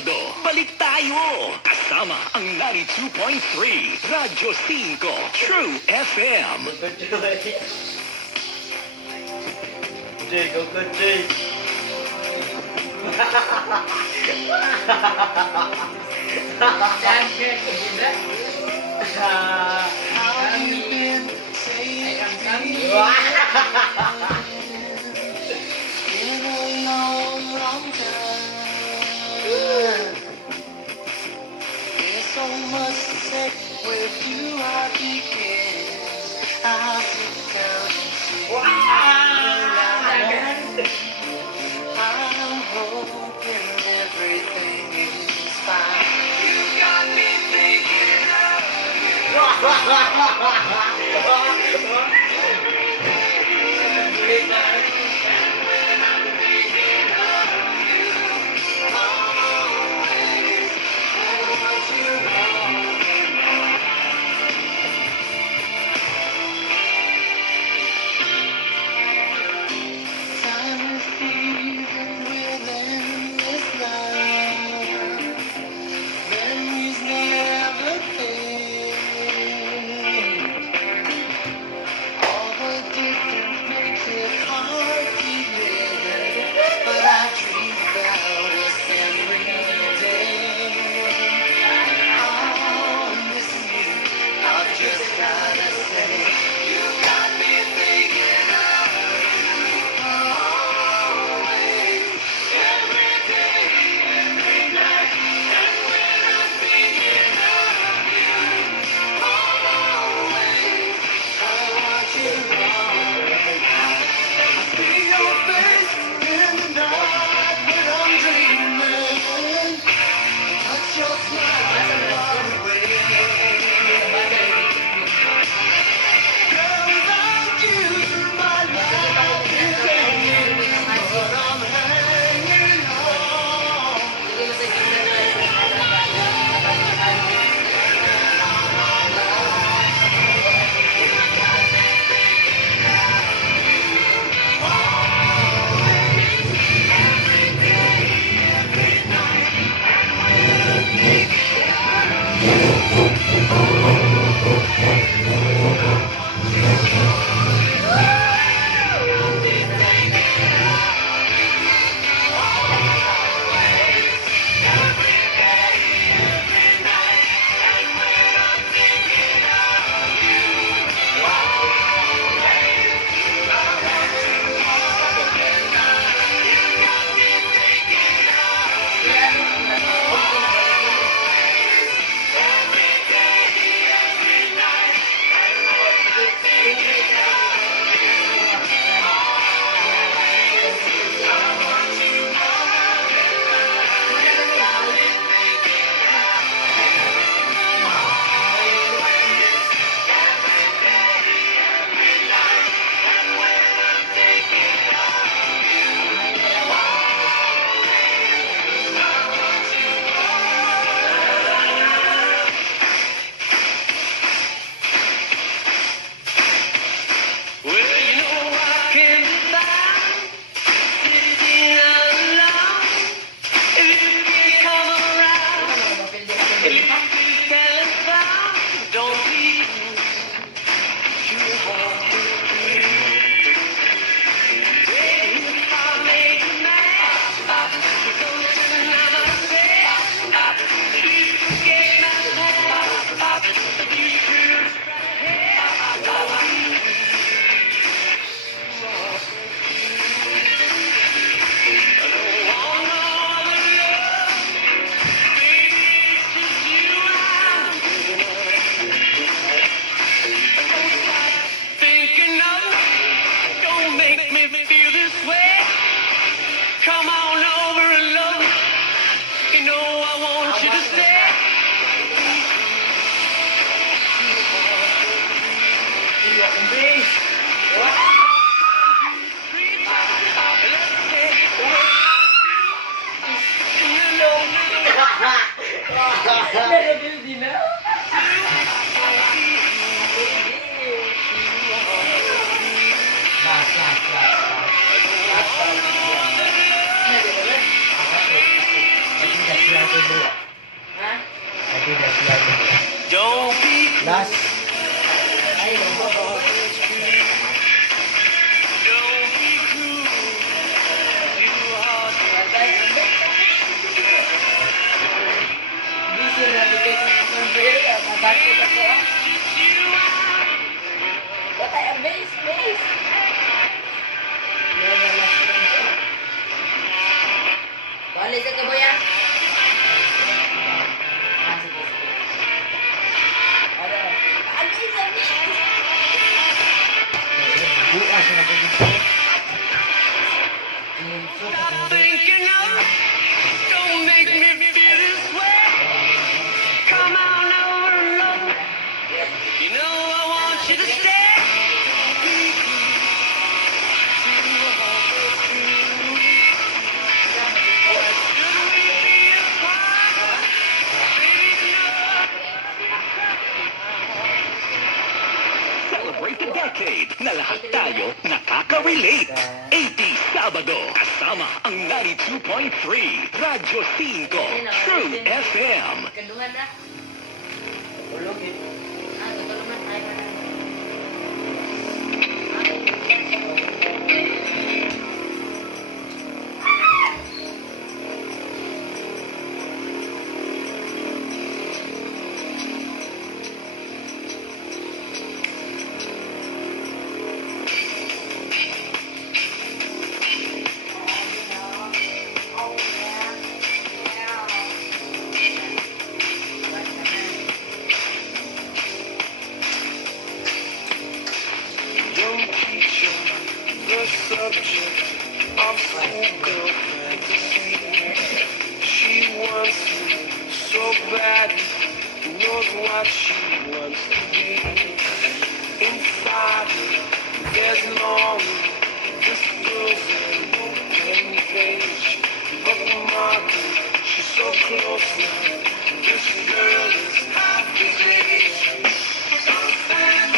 Sabado, balik tayo! Kasama ang 92.3 Radyo 5 True FM. Go good day. There's so much to say. With you, I begin. I'll sit down and see. I'm hoping everything is fine. You got me thinking of Last. Last. Busy na bigay ng pambayad. Matakot ako ah. Batay ang base, base. Bali sa kaboya. Bukas na gusto. Don't make me feel this way. Come on over and love. You know I want you to stay. Celebrate the decade na lahat tayo nakaka-relate. 80 Sabado, kasama ang 92.3 Radyo 5 True FM. Kandungan na. Ulog eh. Tutulungan tayo na. Young teacher, the subject of schoolgirl fantasy. She wants me so bad, knows what she wants to be. Inside her, there's longing. This girl's an open page, bookmarking. She's so close now. This girl is half his age. Don't stand.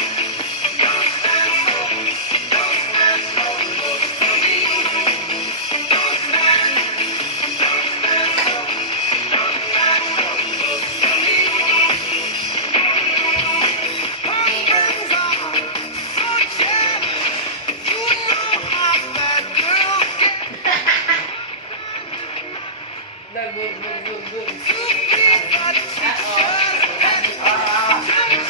Go.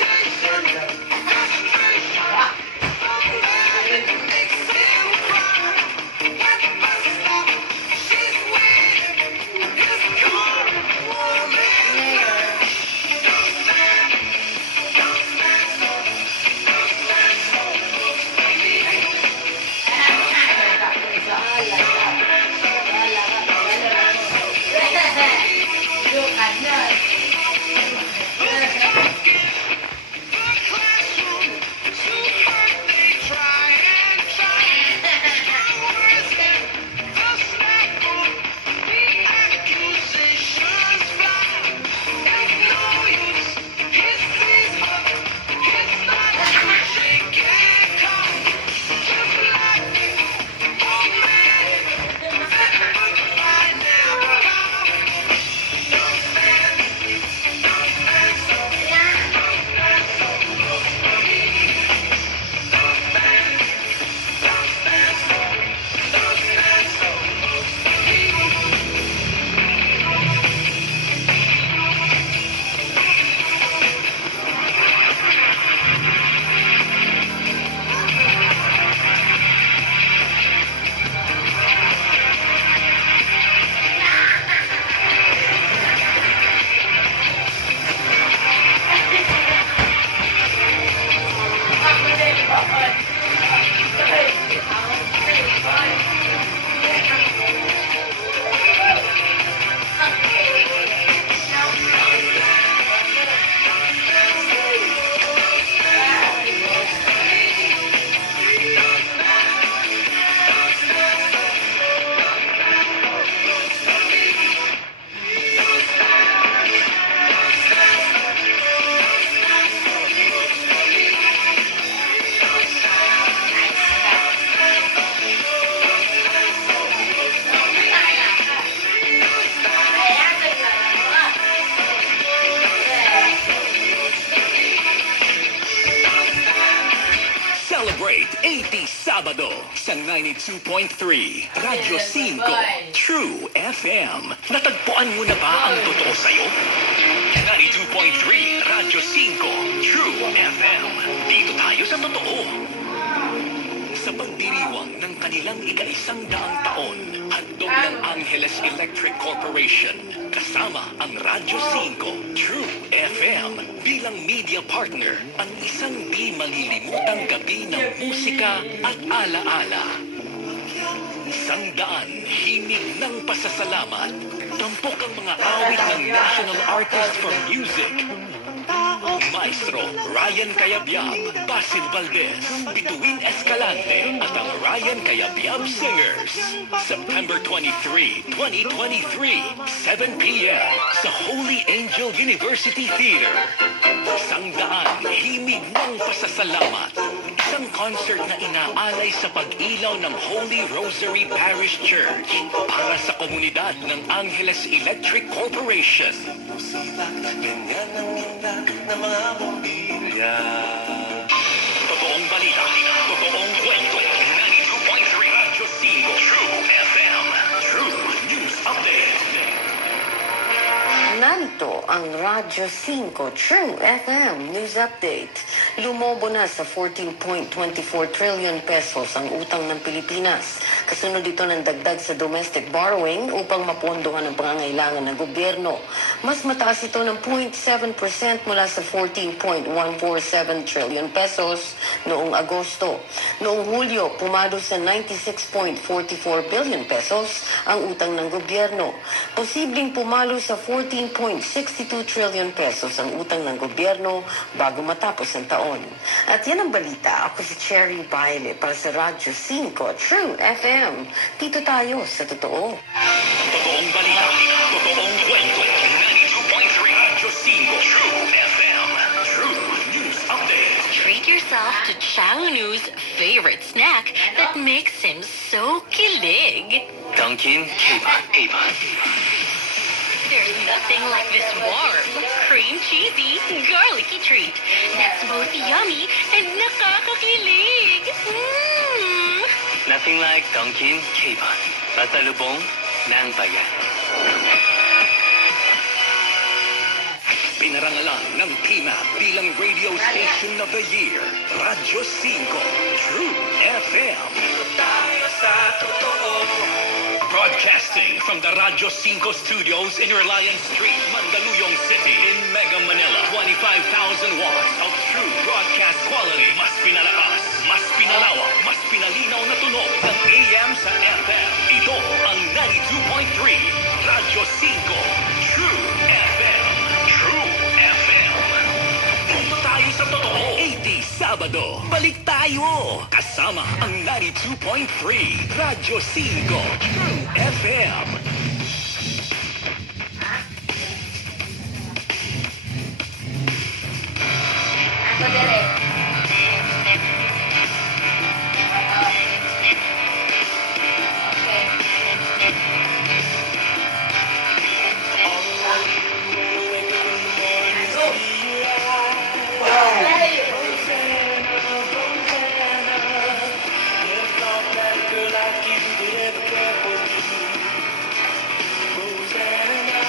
Celebrate 80 Sabado sa 92.3 Radyo 5 True FM. Natagpuan mo na ba ang totoo sa'yo? 92.3 Radyo 5 True FM. Dito tayo sa totoo. Sa pagdiriwang ng kanilang ika-100 taon, handog ng Angeles Electric Corporation, kasama ang Radyo 5 True FM bilang media partner, ang isang di malilimutang gabi ng musika at alaala. 100 himig ng pasasalamat, tampok ang mga awit ng National Artist for Music, Maestro Ryan Cayabyab, Basil Valdez, Bituin Escalante at ang Ryan Cayabyab Singers. September 23, 2023, 7 p.m. sa Holy Angel University Theater. 100 himig ng pasasalamat. Isang concert na inaalay sa pag-ilaw ng Holy Rosary Parish Church para sa komunidad ng Angeles Electric Corporation. Totoong balita, totoong kwento. 92.3 Radyo 5 True FM. True News Update. Narito ang Radyo 5 True FM News Update. Lumobo na sa 14.24 trillion pesos ang utang ng Pilipinas. Kasunod ito ng dagdag sa domestic borrowing upang mapondohan ang pangangailangan ng gobyerno. Mas mataas ito ng 0.7% mula sa 14.147 trillion pesos noong Agosto. Noong Hulyo, pumalo sa 96.44 billion pesos ang utang ng gobyerno. Posibleng pumalo sa 14.62 trillion pesos ang utang ng gobyerno bago matapos ang taon. At yan ang balita. Ako si Cherry Baile para sa Radyo 5 True FM. Dito tayo sa totoo. Totoong balita, totoong kwento. 92.3 Radyo 5 True FM. True News Update. Treat yourself to Chang Nu's favorite snack that makes him so kilig. Dunkin' K-Pop. There's nothing like this warm, cream cheesy, garlicky treat that's both yummy and nakakakilig. Mmm! Nothing like Dunkin' K-Pop. Pasalubong ng bayan. Pinarangalan ng PMAP bilang Radio Station of the Year. Radyo 5 True FM. Tayo sa totoo. Broadcasting from the Radyo 5 studios in Reliance Street, Mandaluyong City, in Mega Manila. 25,000 watts of true broadcast quality. Mas pinalakas, mas pinalawak, mas pinalinaw na tunog ng AM sa FM. Ito ang 92.3 Radyo 5 True FM. True FM. Dito tayo sa totoo. 80 Sabado. Balik tayo. Kasama ang 92.3 Radyo 5 True FM. Ako direct. Rosanna,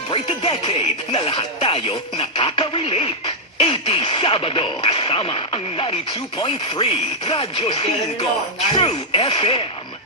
celebrate the decade na lahat tayo nakaka-relate. 80 Sabado, kasama ang 92.3 Radyo 5 True FM.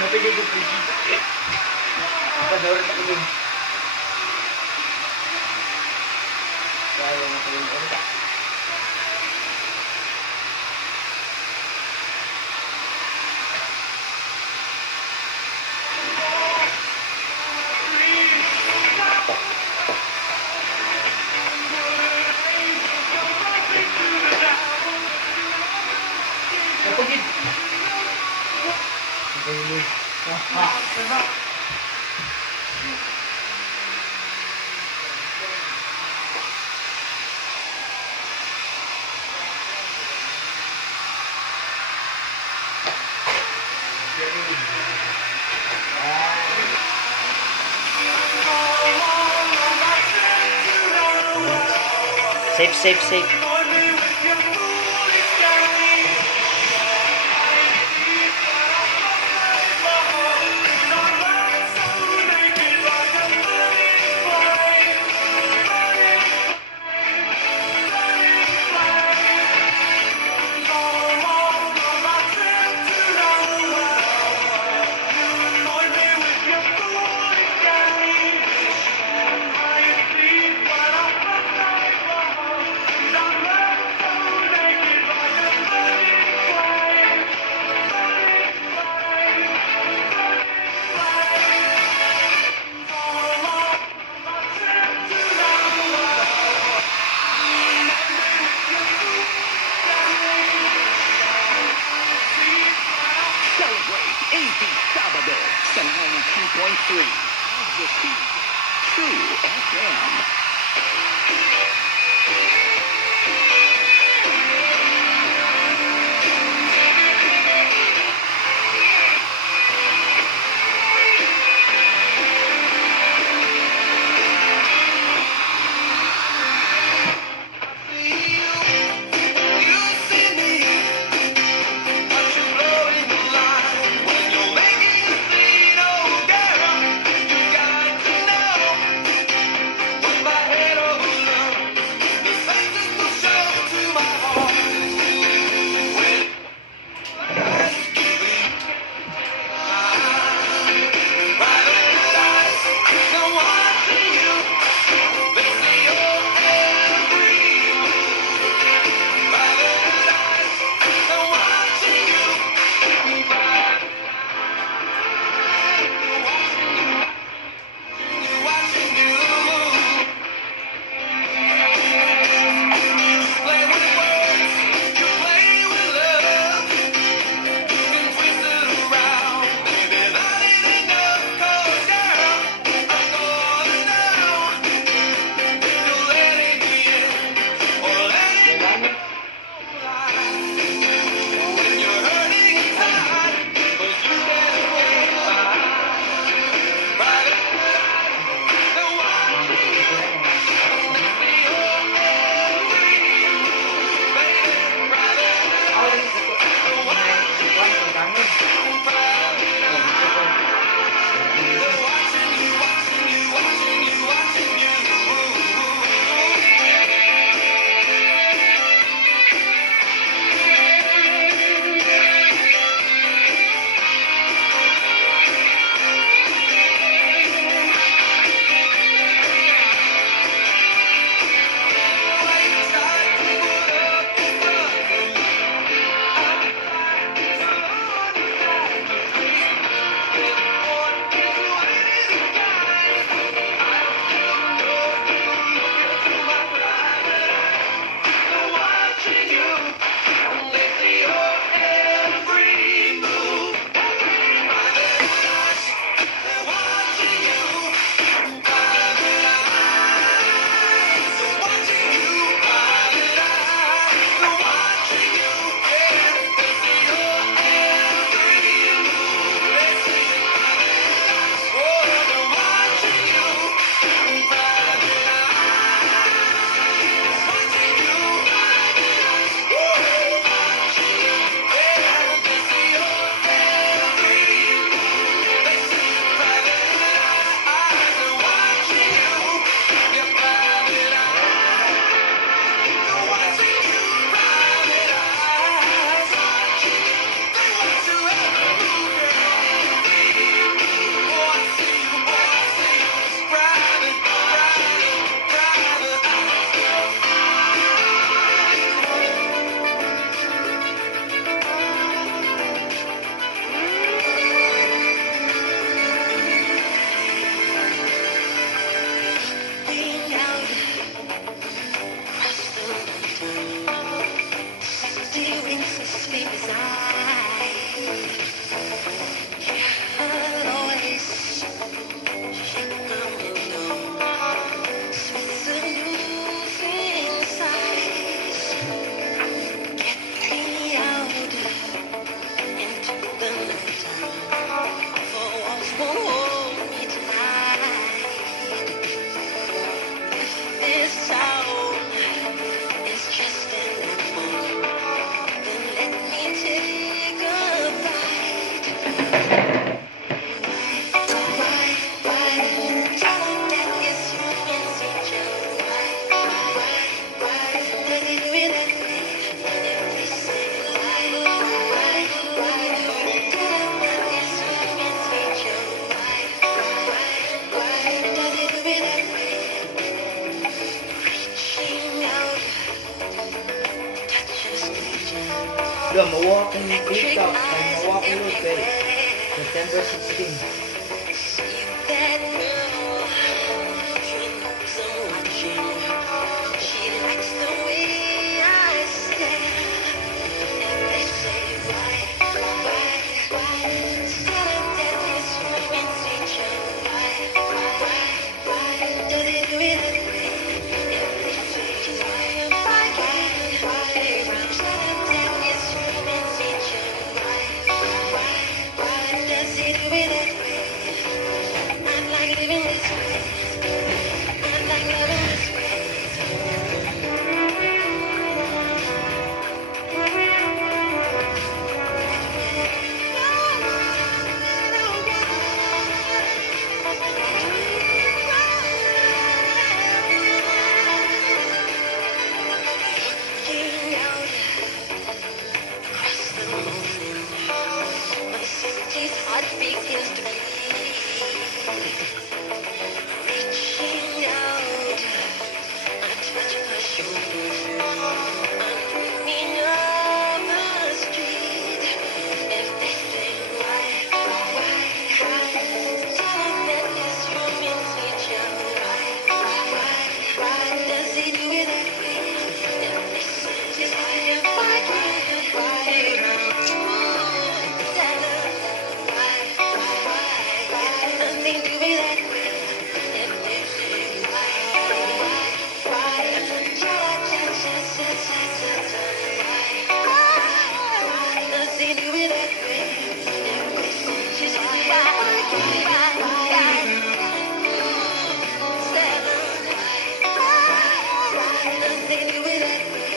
Napili ko Brigitte. Panorit ako yun. Kaya na ko yung orka. Kapagid. Safe, safe, safe. Celebrate 80 Sabado sa 92.3 Radyo 5 True FM. My head over love. won't hold me tonight. This song is just an anthem. Then let me take a bite. Why? Tell them that it's human nature. Why? Does it do it that way? If they say why? Tell them that it's human nature. Why? Does it do it that way? Reaching out, touch a stranger. The Milwaukee Beatdogs by Milwaukee Luther, September 16. That girl, she knows I'm watching. She likes the way I stare. If they say why? Tell them that it's human nature. Why? Does it do it that way? If they say why? Tell them that it's human nature. Why does it do it that way? I like living this way. I like loving this way. Looking out across the morning, my city's heart begins to beat. Reaching out, I touch her shoulder. I'm dreaming of the street. If they say why? Tell them that it's human nature. Why does it do it that way? If they say why? Tell them why does it do it that way? If they say why? Does it do it that way?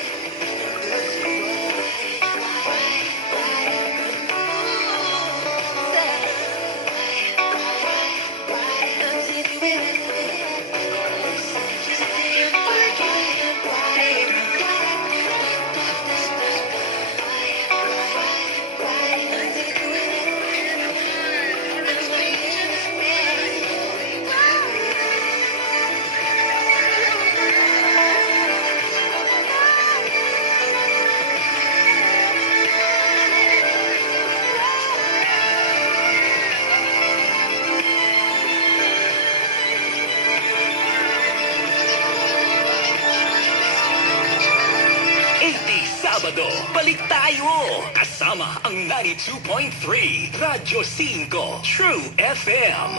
If they say why? Does it do it that way? Does it do it that way? Sabado, balik tayo! Kasama ang 92.3 Radyo 5 True FM.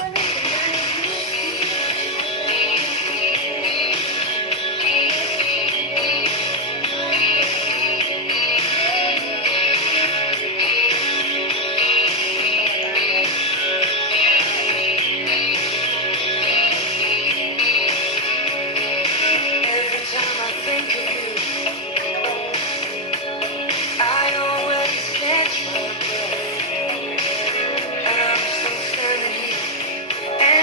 Every time I think of you, I always catch my breath. And I'm still standing here.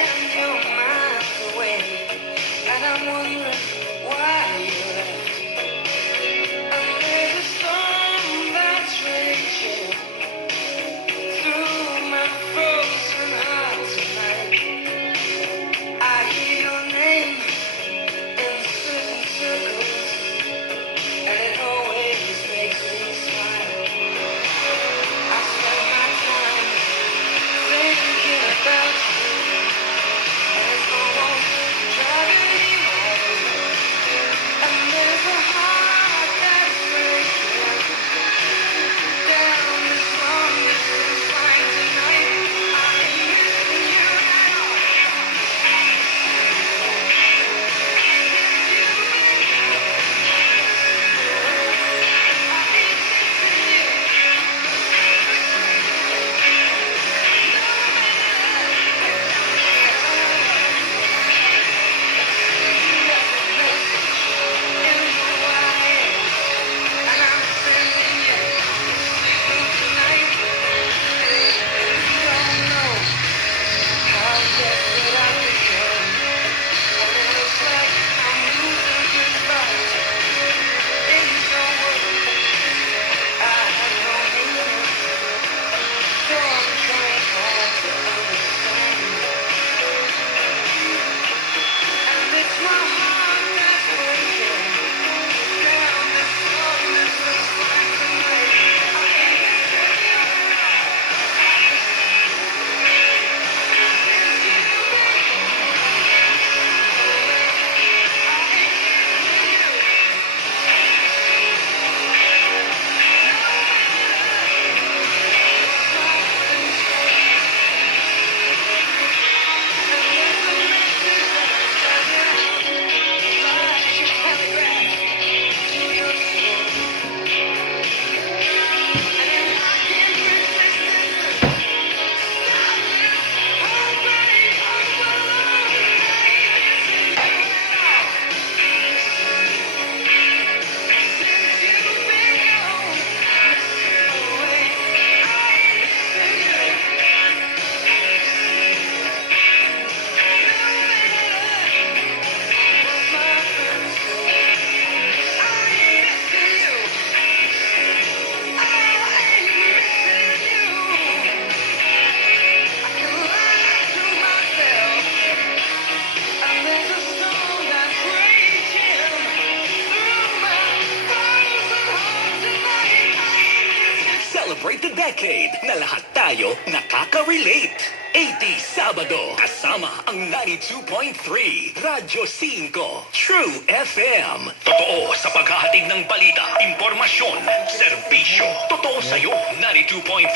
decade na lahat tayo nakaka-relate. 80 Sabado, kasama ang 92.3 Radyo 5 True FM. Totoo sa paghahatid ng balita, impormasyon, serbisyo. Totoo sa'yo, 92.3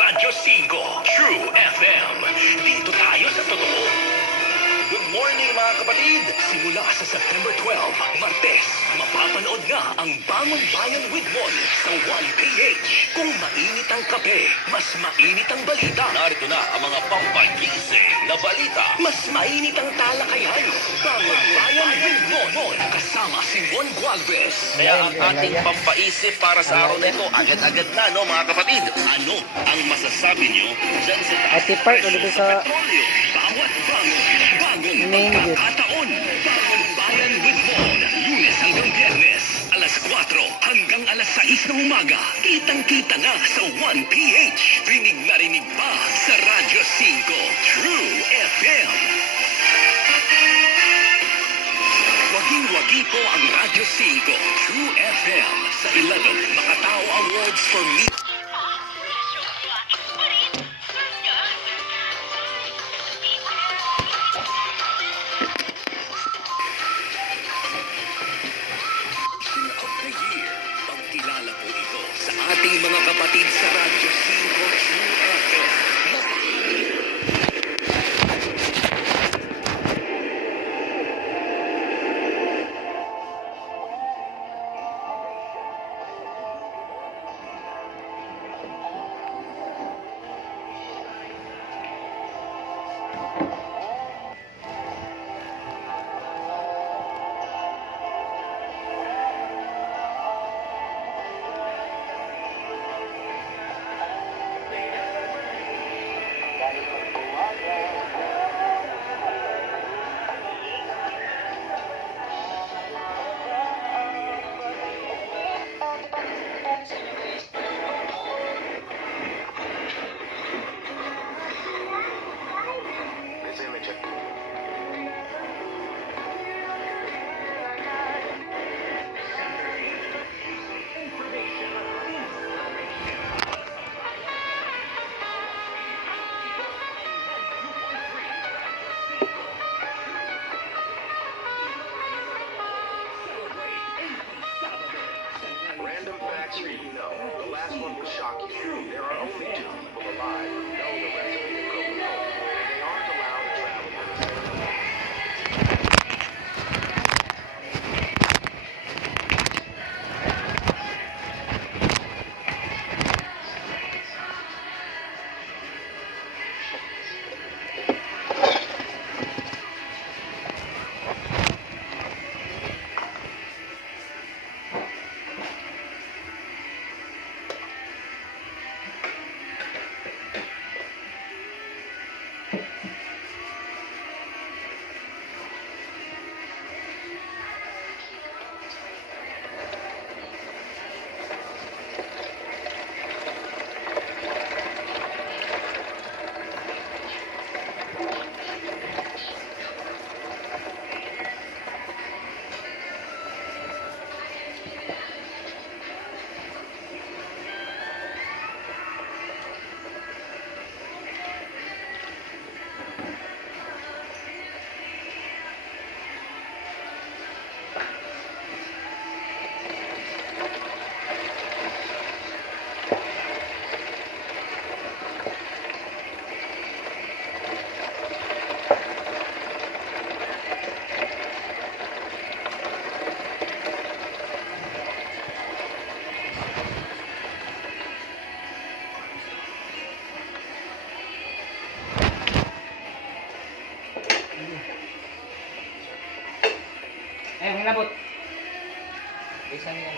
Radyo 5 True FM. Dito tayo sa totoo. Good morning mga kapatid! Simula sa September 12, Martes, mapapanood nga ang Bangon Bayan with Mon sa 1PH. Kung mainit ang kape, mas mainit ang balita. Narito na ang mga pampagising na balita. Mas mainit ang talakayan. Bangon Bayan with Mon. Kasama si Mon Gualvez. Kaya ang ating pampaisip para sa araw na ito, agad-agad na, no mga kapatid? Ano ang masasabi nyo dyan sa taas Ate Park, presyo ulit sa sa petrolyo? Bawat bagong main gate. pagkakataon. Bangon Bayan with Mon. Lunes hanggang Biyernes, alas 4 hanggang alas 6 ng umaga. Kitang-kita na sa 1PH. Rinig na rinig pa sa Radyo 5 True FM. Waging-wagi po ang Radyo 5 True FM sa 11 Makatao Awards for Me. of the Year. Pagkilala po ito sa ating mga kapatid sa Radyo 5 True FM. Random facts you know. The last one will shock you. There are only 2 people alive who know the recipe to Coca-Cola, and they aren't allowed to travel with us. Ayun, hinabot. Isa niya.